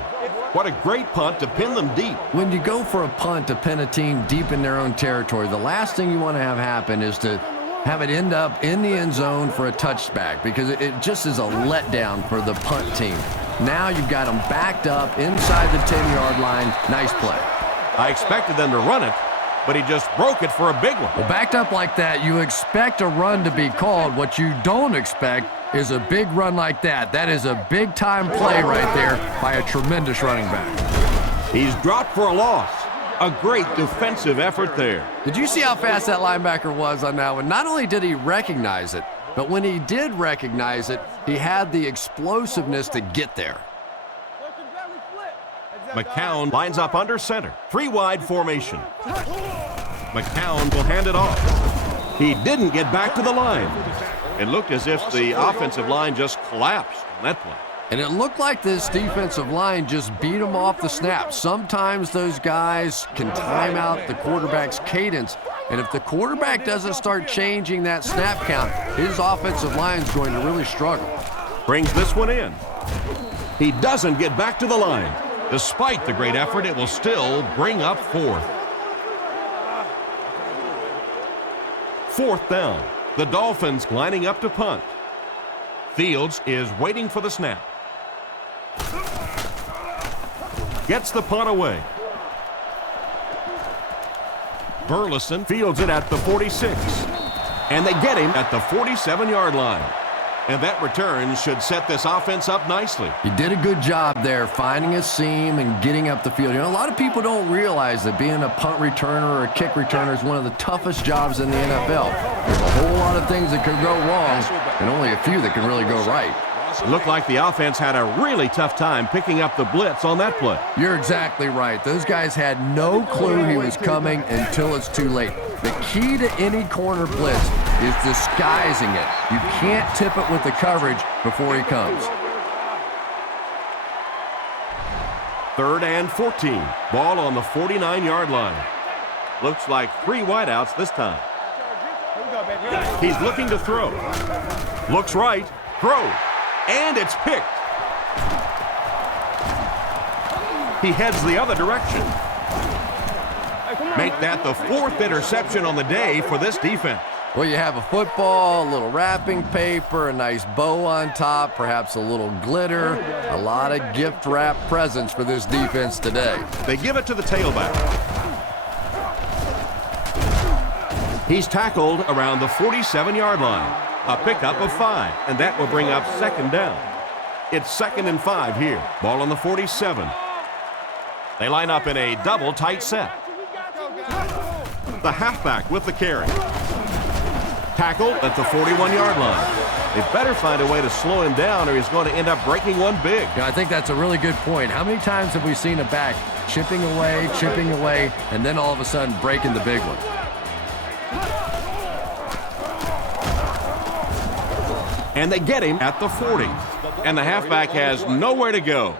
What a great punt to pin them deep. When you go for a punt to pin a team deep in their own territory, the last thing you want to have happen is to have it end up in the end zone for a touchback, because it just is a letdown for the punt team. Now you've got them backed up inside the 10-yard line. Nice play. I expected them to run it, but he just broke it for a big one. Well, backed up like that, you expect a run to be called. What you don't expect is a big run like that. That is a big-time play right there by a tremendous running back. He's dropped for a loss. A great defensive effort there. Did you see how fast that linebacker was on that one? Not only did he recognize it, but when he did recognize it, he had the explosiveness to get there. McCown lines up under center. 3 wide formation. McCown will hand it off. He didn't get back to the line. It looked as if the offensive line just collapsed on that play. And it looked like this defensive line just beat him off the snap. Sometimes those guys can time out the quarterback's cadence. And if the quarterback doesn't start changing that snap count, his offensive line is going to really struggle. Brings this one in. He doesn't get back to the line. Despite the great effort, it will still bring up 4th. 4th down. The Dolphins lining up to punt. Fields is waiting for the snap. Gets the punt away. Burleson fields it at the 46. And they get him at the 47-yard line. And that return should set this offense up nicely. He did a good job there finding a seam and getting up the field. You know, a lot of people don't realize that being a punt returner or a kick returner is one of the toughest jobs in the NFL. There's a whole lot of things that could go wrong and only a few that can really go right. It looked like the offense had a really tough time picking up the blitz on that play. You're exactly right. Those guys had no clue he was coming until it's too late. The key to any corner blitz is disguising it. You can't tip it with the coverage before he comes. 3rd and 14. Ball on the 49-yard line. Looks like 3 wideouts this time. He's looking to throw. Looks right. Throw. And it's picked. He heads the other direction. Make that the 4th interception on the day for this defense. Well, you have a football, a little wrapping paper, a nice bow on top, perhaps a little glitter, a lot of gift wrap presents for this defense today. They give it to the tailback. He's tackled around the 47-yard line. A pickup of 5, and that will bring up 2nd down. It's 2nd and 5 here. Ball on the 47. They line up in a double tight set. The halfback with the carry. Tackled at the 41-yard line. They better find a way to slow him down or he's going to end up breaking one big. Yeah, I think that's a really good point. How many times have we seen a back chipping away, and then all of a sudden breaking the big one? And they get him at the 40. And the halfback has nowhere to go.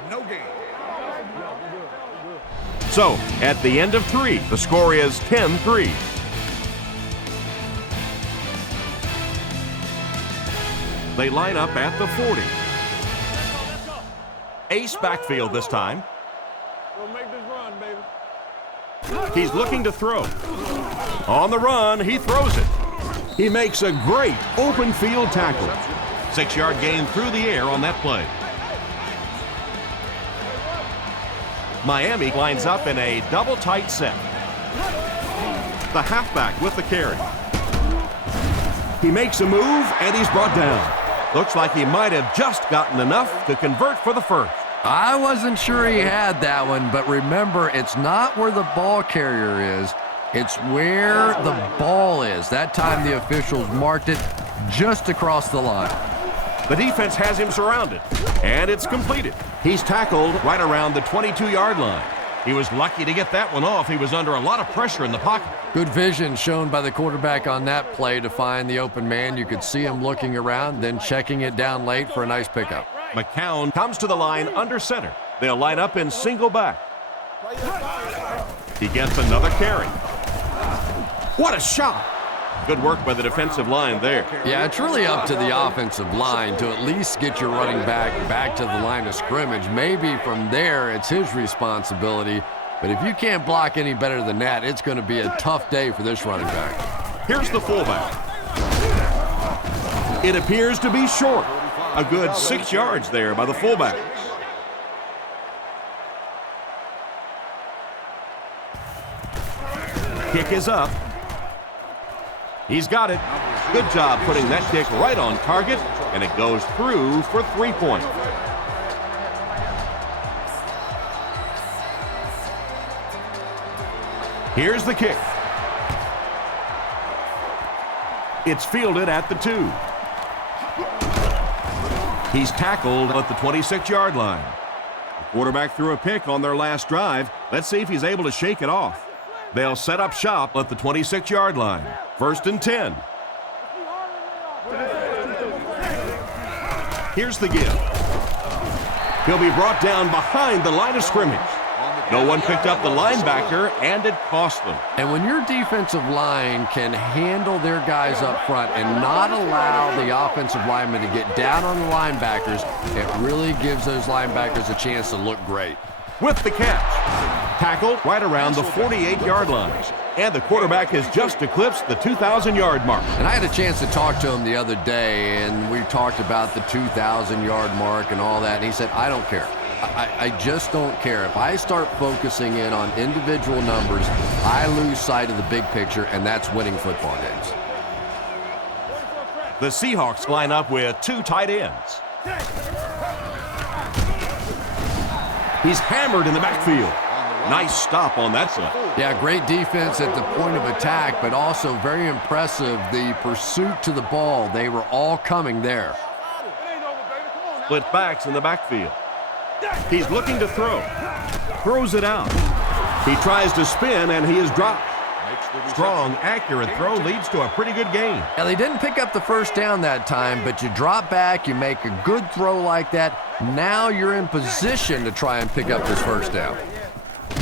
So, at the end of 3, the score is 10-3. They line up at the 40. Ace backfield this time. We'll make this run, baby. He's looking to throw. On the run, he throws it. He makes a great open field tackle. 6-yard gain through the air on that play. Miami lines up in a double tight set. The halfback with the carry. He makes a move and he's brought down. Looks like he might have just gotten enough to convert for the first. I wasn't sure he had that one, but remember, it's not where the ball carrier is. It's where the ball is. That time the officials marked it just across the line. The defense has him surrounded, and it's completed. He's tackled right around the 22-yard line. He was lucky to get that one off. He was under a lot of pressure in the pocket. Good vision shown by the quarterback on that play to find the open man. You could see him looking around, then checking it down late for a nice pickup. McCown comes to the line under center. They'll line up in single back. He gets another carry. What a shot! Good work by the defensive line there. Yeah, it's really up to the offensive line to at least get your running back to the line of scrimmage. Maybe from there it's his responsibility. But if you can't block any better than that, it's going to be a tough day for this running back. Here's the fullback. It appears to be short. A good 6 yards there by the fullback. Kick is up. He's got it. Good job putting that kick right on target, and it goes through for 3 points. Here's the kick. It's fielded at the 2. He's tackled at the 26-yard line. The quarterback threw a pick on their last drive. Let's see if he's able to shake it off. They'll set up shop at the 26-yard line. 1st and 10. Here's the give. He'll be brought down behind the line of scrimmage. No one picked up the linebacker, and it cost them. And when your defensive line can handle their guys up front and not allow the offensive linemen to get down on the linebackers, it really gives those linebackers a chance to look great. With the catch. Tackled right around the 48-yard line. And the quarterback has just eclipsed the 2,000-yard mark. And I had a chance to talk to him the other day, and we talked about the 2,000-yard mark and all that, and he said, I don't care. I just don't care. If I start focusing in on individual numbers, I lose sight of the big picture, and that's winning football games. The Seahawks line up with 2 tight ends. He's hammered in the backfield. Nice stop on that side. Yeah, great defense at the point of attack, but also very impressive, the pursuit to the ball. They were all coming there. Split backs in the backfield. He's looking to throw. Throws it out. He tries to spin, and he is dropped. Strong, accurate throw leads to a pretty good gain. Now, they didn't pick up the first down that time, but you drop back, you make a good throw like that. Now you're in position to try and pick up this first down.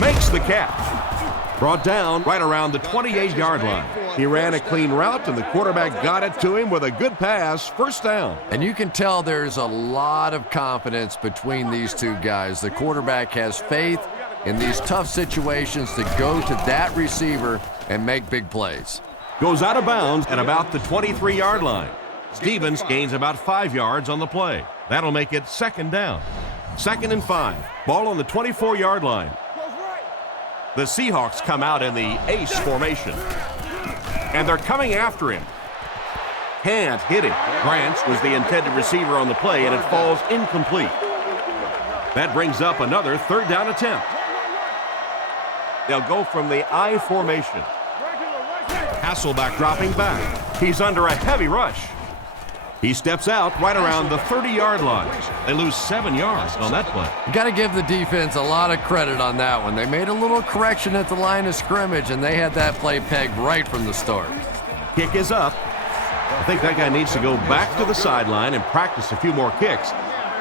Makes the catch. Brought down right around the 28-yard line. He ran a clean route, and the quarterback got it to him with a good pass. First down. And you can tell there's a lot of confidence between these two guys. The quarterback has faith in these tough situations to go to that receiver and make big plays. Goes out of bounds at about the 23-yard line. Stevens gains about 5 yards on the play. That'll make it second down. 2nd and 5. Ball on the 24-yard line. The Seahawks come out in the ace formation. And they're coming after him. Can't hit him. Branch was the intended receiver on the play, and it falls incomplete. That brings up another 3rd down attempt. They'll go from the I formation. Hasselbeck dropping back. He's under a heavy rush. He steps out right around the 30-yard line. They lose 7 yards on that play. You got to give the defense a lot of credit on that one. They made a little correction at the line of scrimmage, and they had that play pegged right from the start. Kick is up. I think that guy needs to go back to the sideline and practice a few more kicks.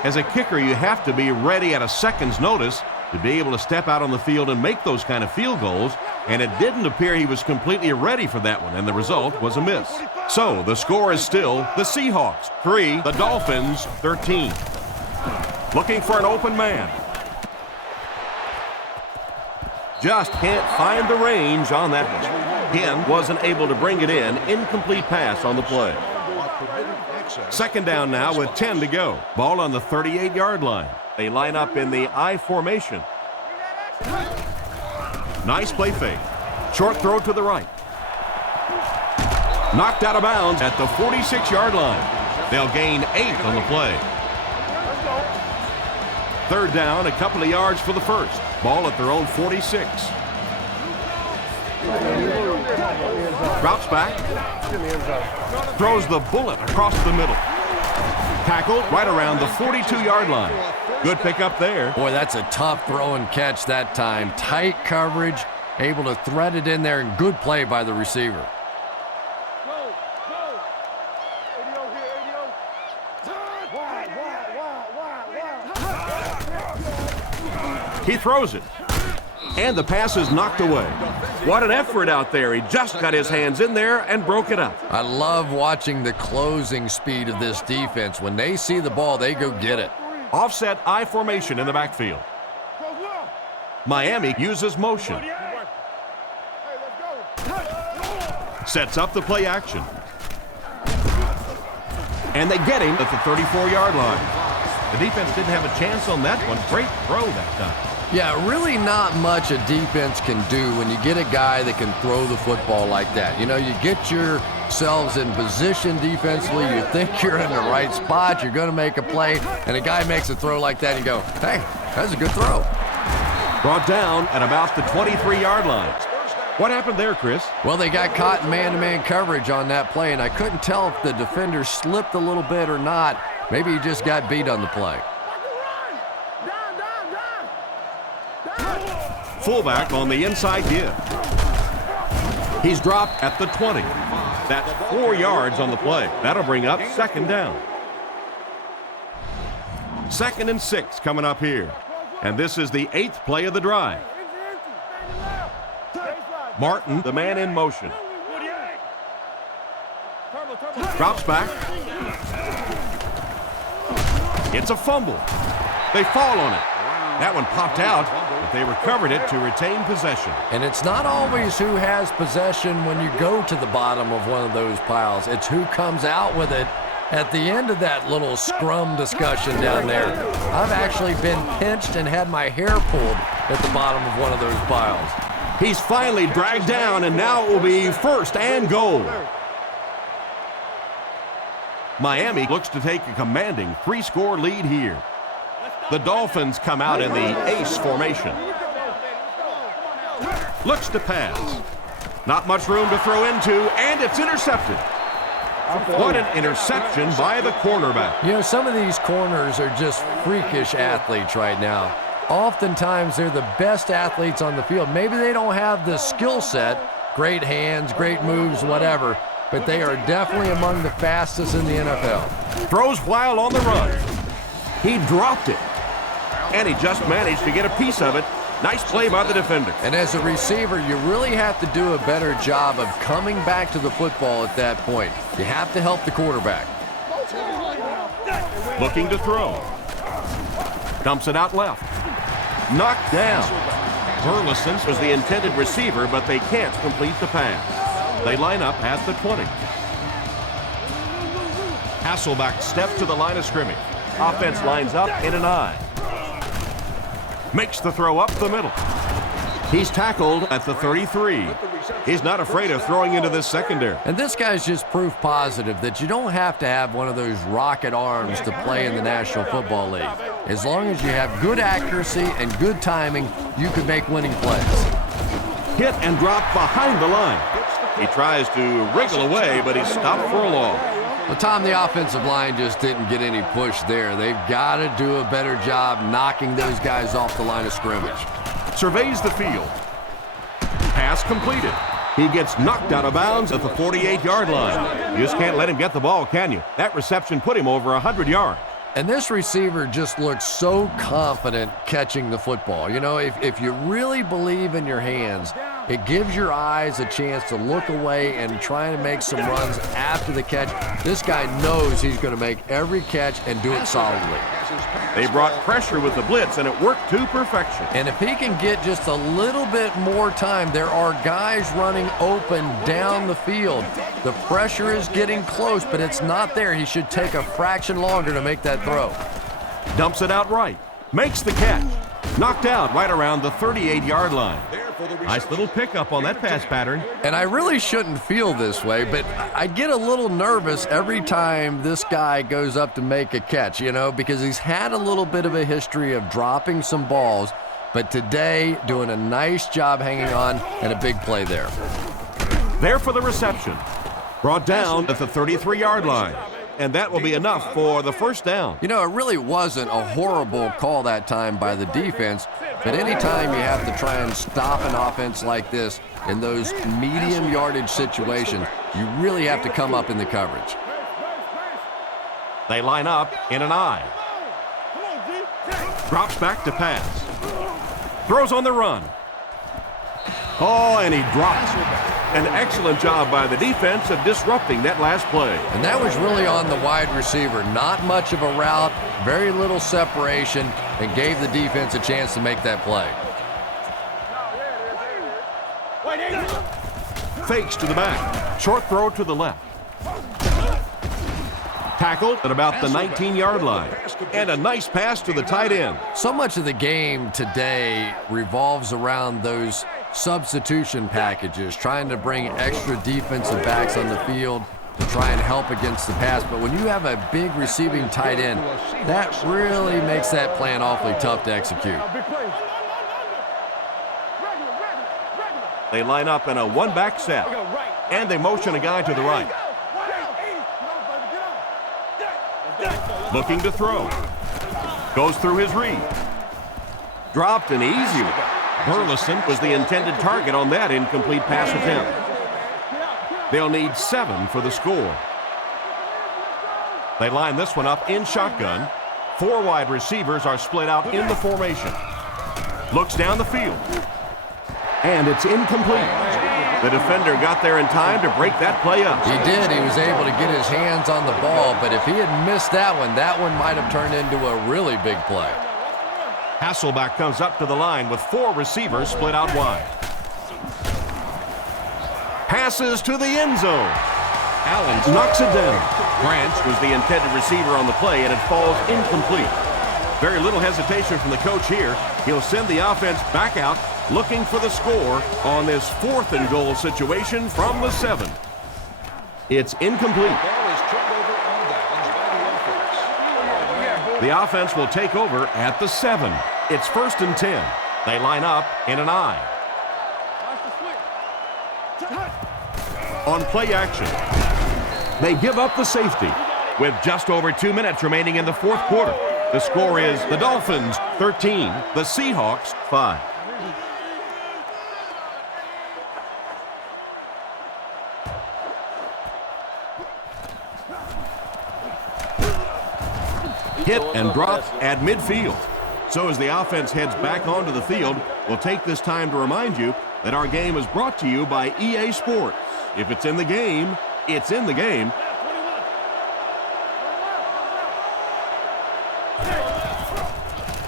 As a kicker, you have to be ready at a second's notice to be able to step out on the field and make those kind of field goals, and it didn't appear he was completely ready for that one, and the result was a miss. So the score is still the Seahawks 3, the Dolphins 13. Looking for an open man. Just can't find the range on that one. Again, wasn't able to bring it in. Incomplete pass on the play. 2nd down now with 10 to go. Ball on the 38-yard line. They line up in the I formation. Nice play fake. Short throw to the right. Knocked out of bounds at the 46-yard line. They'll gain 8 on the play. 3rd down, a couple of yards for the first. Ball at their own 46. Routes back. Throws the bullet across the middle. Tackled right around the 42-yard line. Good pickup there. Boy, that's a tough throw and catch that time. Tight coverage, able to thread it in there, and good play by the receiver. He throws it. And the pass is knocked away. What an effort out there. He just got his hands in there and broke it up. I love watching the closing speed of this defense. When they see the ball, they go get it. Offset I formation in the backfield. Miami uses motion. Sets up the play action. And they get him at the 34-yard line. The defense didn't have a chance on that one. Great throw that time. Yeah, really not much a defense can do when you get a guy that can throw the football like that. You know, you get yourselves in position defensively, you think you're in the right spot, you're going to make a play, and a guy makes a throw like that, and you go, hey, that's a good throw. Brought down at about the 23-yard line. What happened there, Chris? Well, they got caught in man-to-man coverage on that play, and I couldn't tell if the defender slipped a little bit or not. Maybe he just got beat on the play. Fullback on the inside give. He's dropped at the 20. That's 4 yards on the play. That'll bring up 2nd down. 2nd and 6 coming up here. And this is the 8th play of the drive. Martin, the man in motion. Drops back. It's a fumble. They fall on it. That one popped out, but they recovered it to retain possession. And it's not always who has possession when you go to the bottom of one of those piles. It's who comes out with it at the end of that little scrum discussion down there. I've actually been pinched and had my hair pulled at the bottom of one of those piles. He's finally dragged down, and now it will be first and goal. Miami looks to take a commanding 3-score lead here. The Dolphins come out in the ace formation. Looks to pass. Not much room to throw into, and it's intercepted. What an interception by the cornerback. You know, some of these corners are just freakish athletes right now. Oftentimes, they're the best athletes on the field. Maybe they don't have the skill set, great hands, great moves, whatever, but they are definitely among the fastest in the NFL. Throws while on the run. He dropped it, and he just managed to get a piece of it. Nice play by the defender. And as a receiver, you really have to do a better job of coming back to the football at that point. You have to help the quarterback. Looking to throw. Dumps it out left. Knocked down. Burleson was the intended receiver, but they can't complete the pass. They line up at the 20. Hasselbeck steps to the line of scrimmage. Offense lines up in an I. Makes the throw up the middle. He's tackled at the 33. He's not afraid of throwing into this secondary. And this guy's just proof positive that you don't have to have one of those rocket arms to play in the National Football League. As long as you have good accuracy and good timing, you can make winning plays. Hit and drop behind the line. He tries to wriggle away, but he's stopped for a loss. Well, Tom, the offensive line just didn't get any push there. They've got to do a better job knocking those guys off the line of scrimmage. Surveys the field. Pass completed. He gets knocked out of bounds at the 48-yard line. You just can't let him get the ball, can you? That reception put him over 100 yards. And this receiver just looks so confident catching the football. You know, if you really believe in your hands, it gives your eyes a chance to look away and try to make some runs after the catch. This guy knows he's going to make every catch and do it solidly. They brought pressure with the blitz, and it worked to perfection. And if he can get just a little bit more time, there are guys running open down the field. The pressure is getting close, but it's not there. He should take a fraction longer to make that throw. Dumps it out right. Makes the catch. Knocked out right around the 38-yard line. Nice little pickup on that pass pattern. And I really shouldn't feel this way, but I get a little nervous every time this guy goes up to make a catch, you know, because he's had a little bit of a history of dropping some balls, but today doing a nice job hanging on and a big play there. There for the reception. Brought down at the 33-yard line. And that will be enough for the first down. You know, it really wasn't a horrible call that time by the defense, but anytime you have to try and stop an offense like this in those medium yardage situations, you really have to come up in the coverage. They line up in an I. Drops back to pass. Throws on the run. Oh, and he drops it. An excellent job by the defense of disrupting that last play. And that was really on the wide receiver. Not much of a route, very little separation, and gave the defense a chance to make that play. Fakes to the back. Short throw to the left. Tackled at about the 19-yard line. And a nice pass to the tight end. So much of the game today revolves around those substitution packages, trying to bring extra defensive backs on the field to try and help against the pass. But when you have a big receiving tight end, that really makes that plan awfully tough to execute. They line up in a one-back set, and they motion a guy to the right. Looking to throw. Goes through his read. Dropped an easy one. Burleson was the intended target on that incomplete pass attempt. They'll need 7 for the score. They line this one up in shotgun. 4 wide receivers are split out in the formation. Looks down the field. And it's incomplete. The defender got there in time to break that play up. He did. He was able to get his hands on the ball, but if he had missed that one might have turned into a really big play. Hasselback comes up to the line with 4 receivers split out wide. Passes to the end zone. Allen knocks it down. Branch was the intended receiver on the play, and it falls incomplete. Very little hesitation from the coach here. He'll send the offense back out, looking for the score on this 4th and goal situation from the 7. It's incomplete. The offense will take over at the 7. It's 1st and 10. They line up in an I. On play action, they give up the safety. With just over 2 minutes remaining in the 4th quarter, the score is the Dolphins 13, the Seahawks 5. Hit and drop at midfield. So as the offense heads back onto the field, we'll take this time to remind you that our game is brought to you by EA Sports. If it's in the game, it's in the game.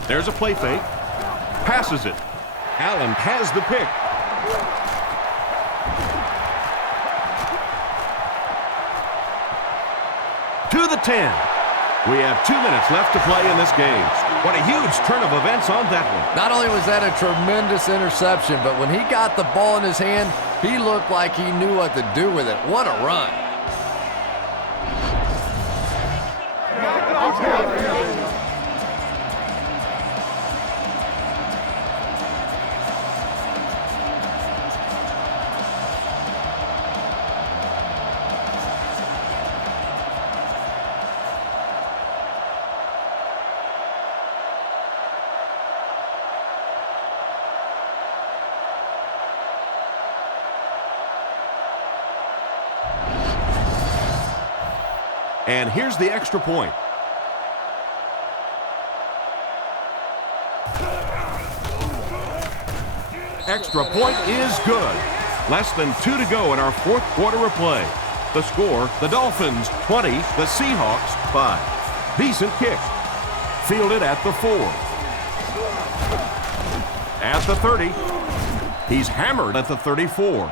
There's a play fake. Passes it. Allen has the pick. To the 10. We have 2 minutes left to play in this game. What a huge turn of events on that one. Not only was that a tremendous interception, but when he got the ball in his hand, he looked like he knew what to do with it. What a run. And here's the extra point. Extra point is good. Less than 2 to go in our 4th quarter of play. The score, the Dolphins 20, the Seahawks 5. Decent kick. Fielded at the 4. At the 30. He's hammered at the 34.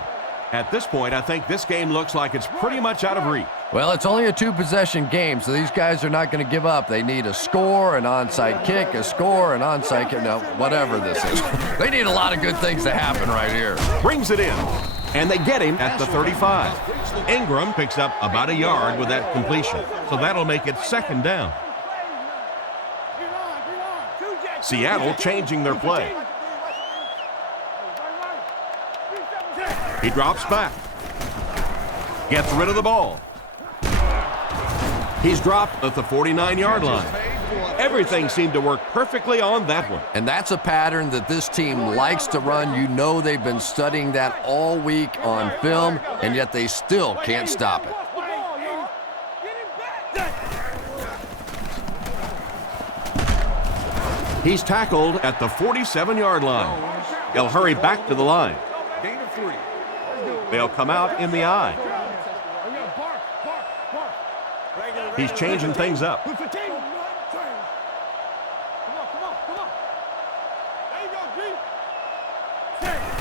At this point, I think this game looks like it's pretty much out of reach. Well, it's only a 2-possession game, so these guys are not going to give up. They need a score, an onside kick, a score, an onside kick. Now, whatever this is. They need a lot of good things to happen right here. Brings it in, and they get him at the 35. Ingram picks up about a yard with that completion, so that'll make it 2nd down. Seattle changing their play. He drops back. Gets rid of the ball. He's dropped at the 49-yard line. Everything seemed to work perfectly on that one. And that's a pattern that this team likes to run. You know they've been studying that all week on film, and yet they still can't stop it. He's tackled at the 47-yard line. He'll hurry back to the line. They'll come out in the I. He's changing things up.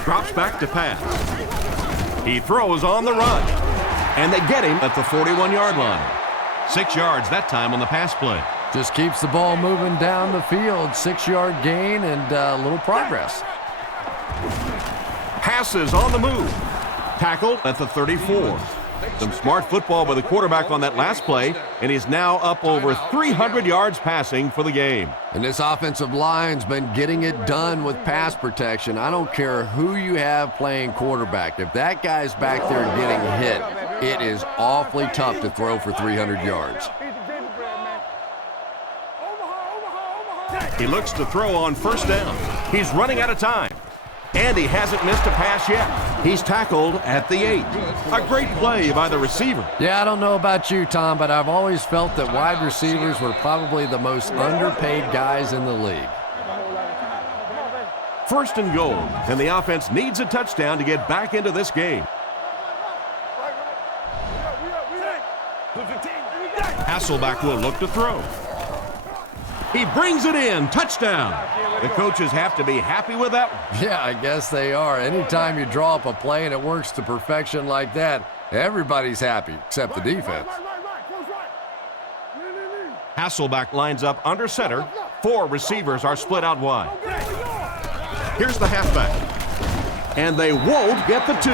Drops back to pass. He throws on the run. And they get him at the 41-yard line. 6 yards that time on the pass play. Just keeps the ball moving down the field. 6-yard gain and a little progress. Passes on the move. Tackled at the 34. Some smart football by the quarterback on that last play, and he's now up over 300 yards passing for the game. And this offensive line's been getting it done with pass protection. I don't care who you have playing quarterback. If that guy's back there getting hit, it is awfully tough to throw for 300 yards. He looks to throw on 1st down. He's running out of time. And he hasn't missed a pass yet. He's tackled at the 8. A great play by the receiver. Yeah, I don't know about you, Tom, but I've always felt that wide receivers were probably the most underpaid guys in the league. 1st and goal, and the offense needs a touchdown to get back into this game. Hasselback will look to throw. He brings it in. Touchdown. The coaches have to be happy with that one. Yeah, I guess they are. Anytime you draw up a play and it works to perfection like that, everybody's happy except the defense. Hasselbeck lines up under center. 4 receivers are split out wide. Here's the halfback. And they won't get the 2.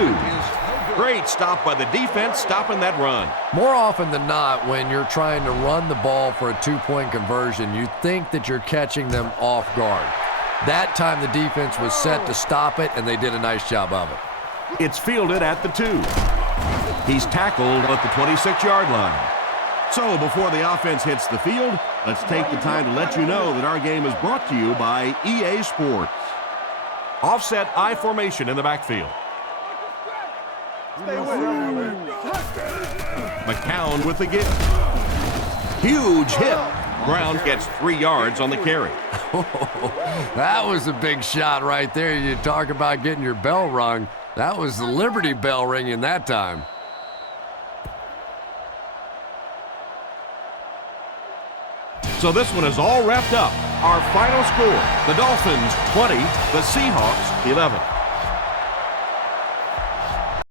Great stop by the defense, stopping that run. More often than not, when you're trying to run the ball for a 2-point conversion, you think that you're catching them off guard. That time the defense was set to stop it, and they did a nice job of it. It's fielded at the 2. He's tackled at the 26-yard line. So before the offense hits the field, let's take the time to let you know that our game is brought to you by EA Sports. Offset I formation in the backfield. McCown with the give. Huge hit. Brown gets 3 yards on the carry. That was a big shot right there. You talk about getting your bell rung. That was the Liberty Bell ringing that time. So this one is all wrapped up. Our final score, the Dolphins 20, the Seahawks 11.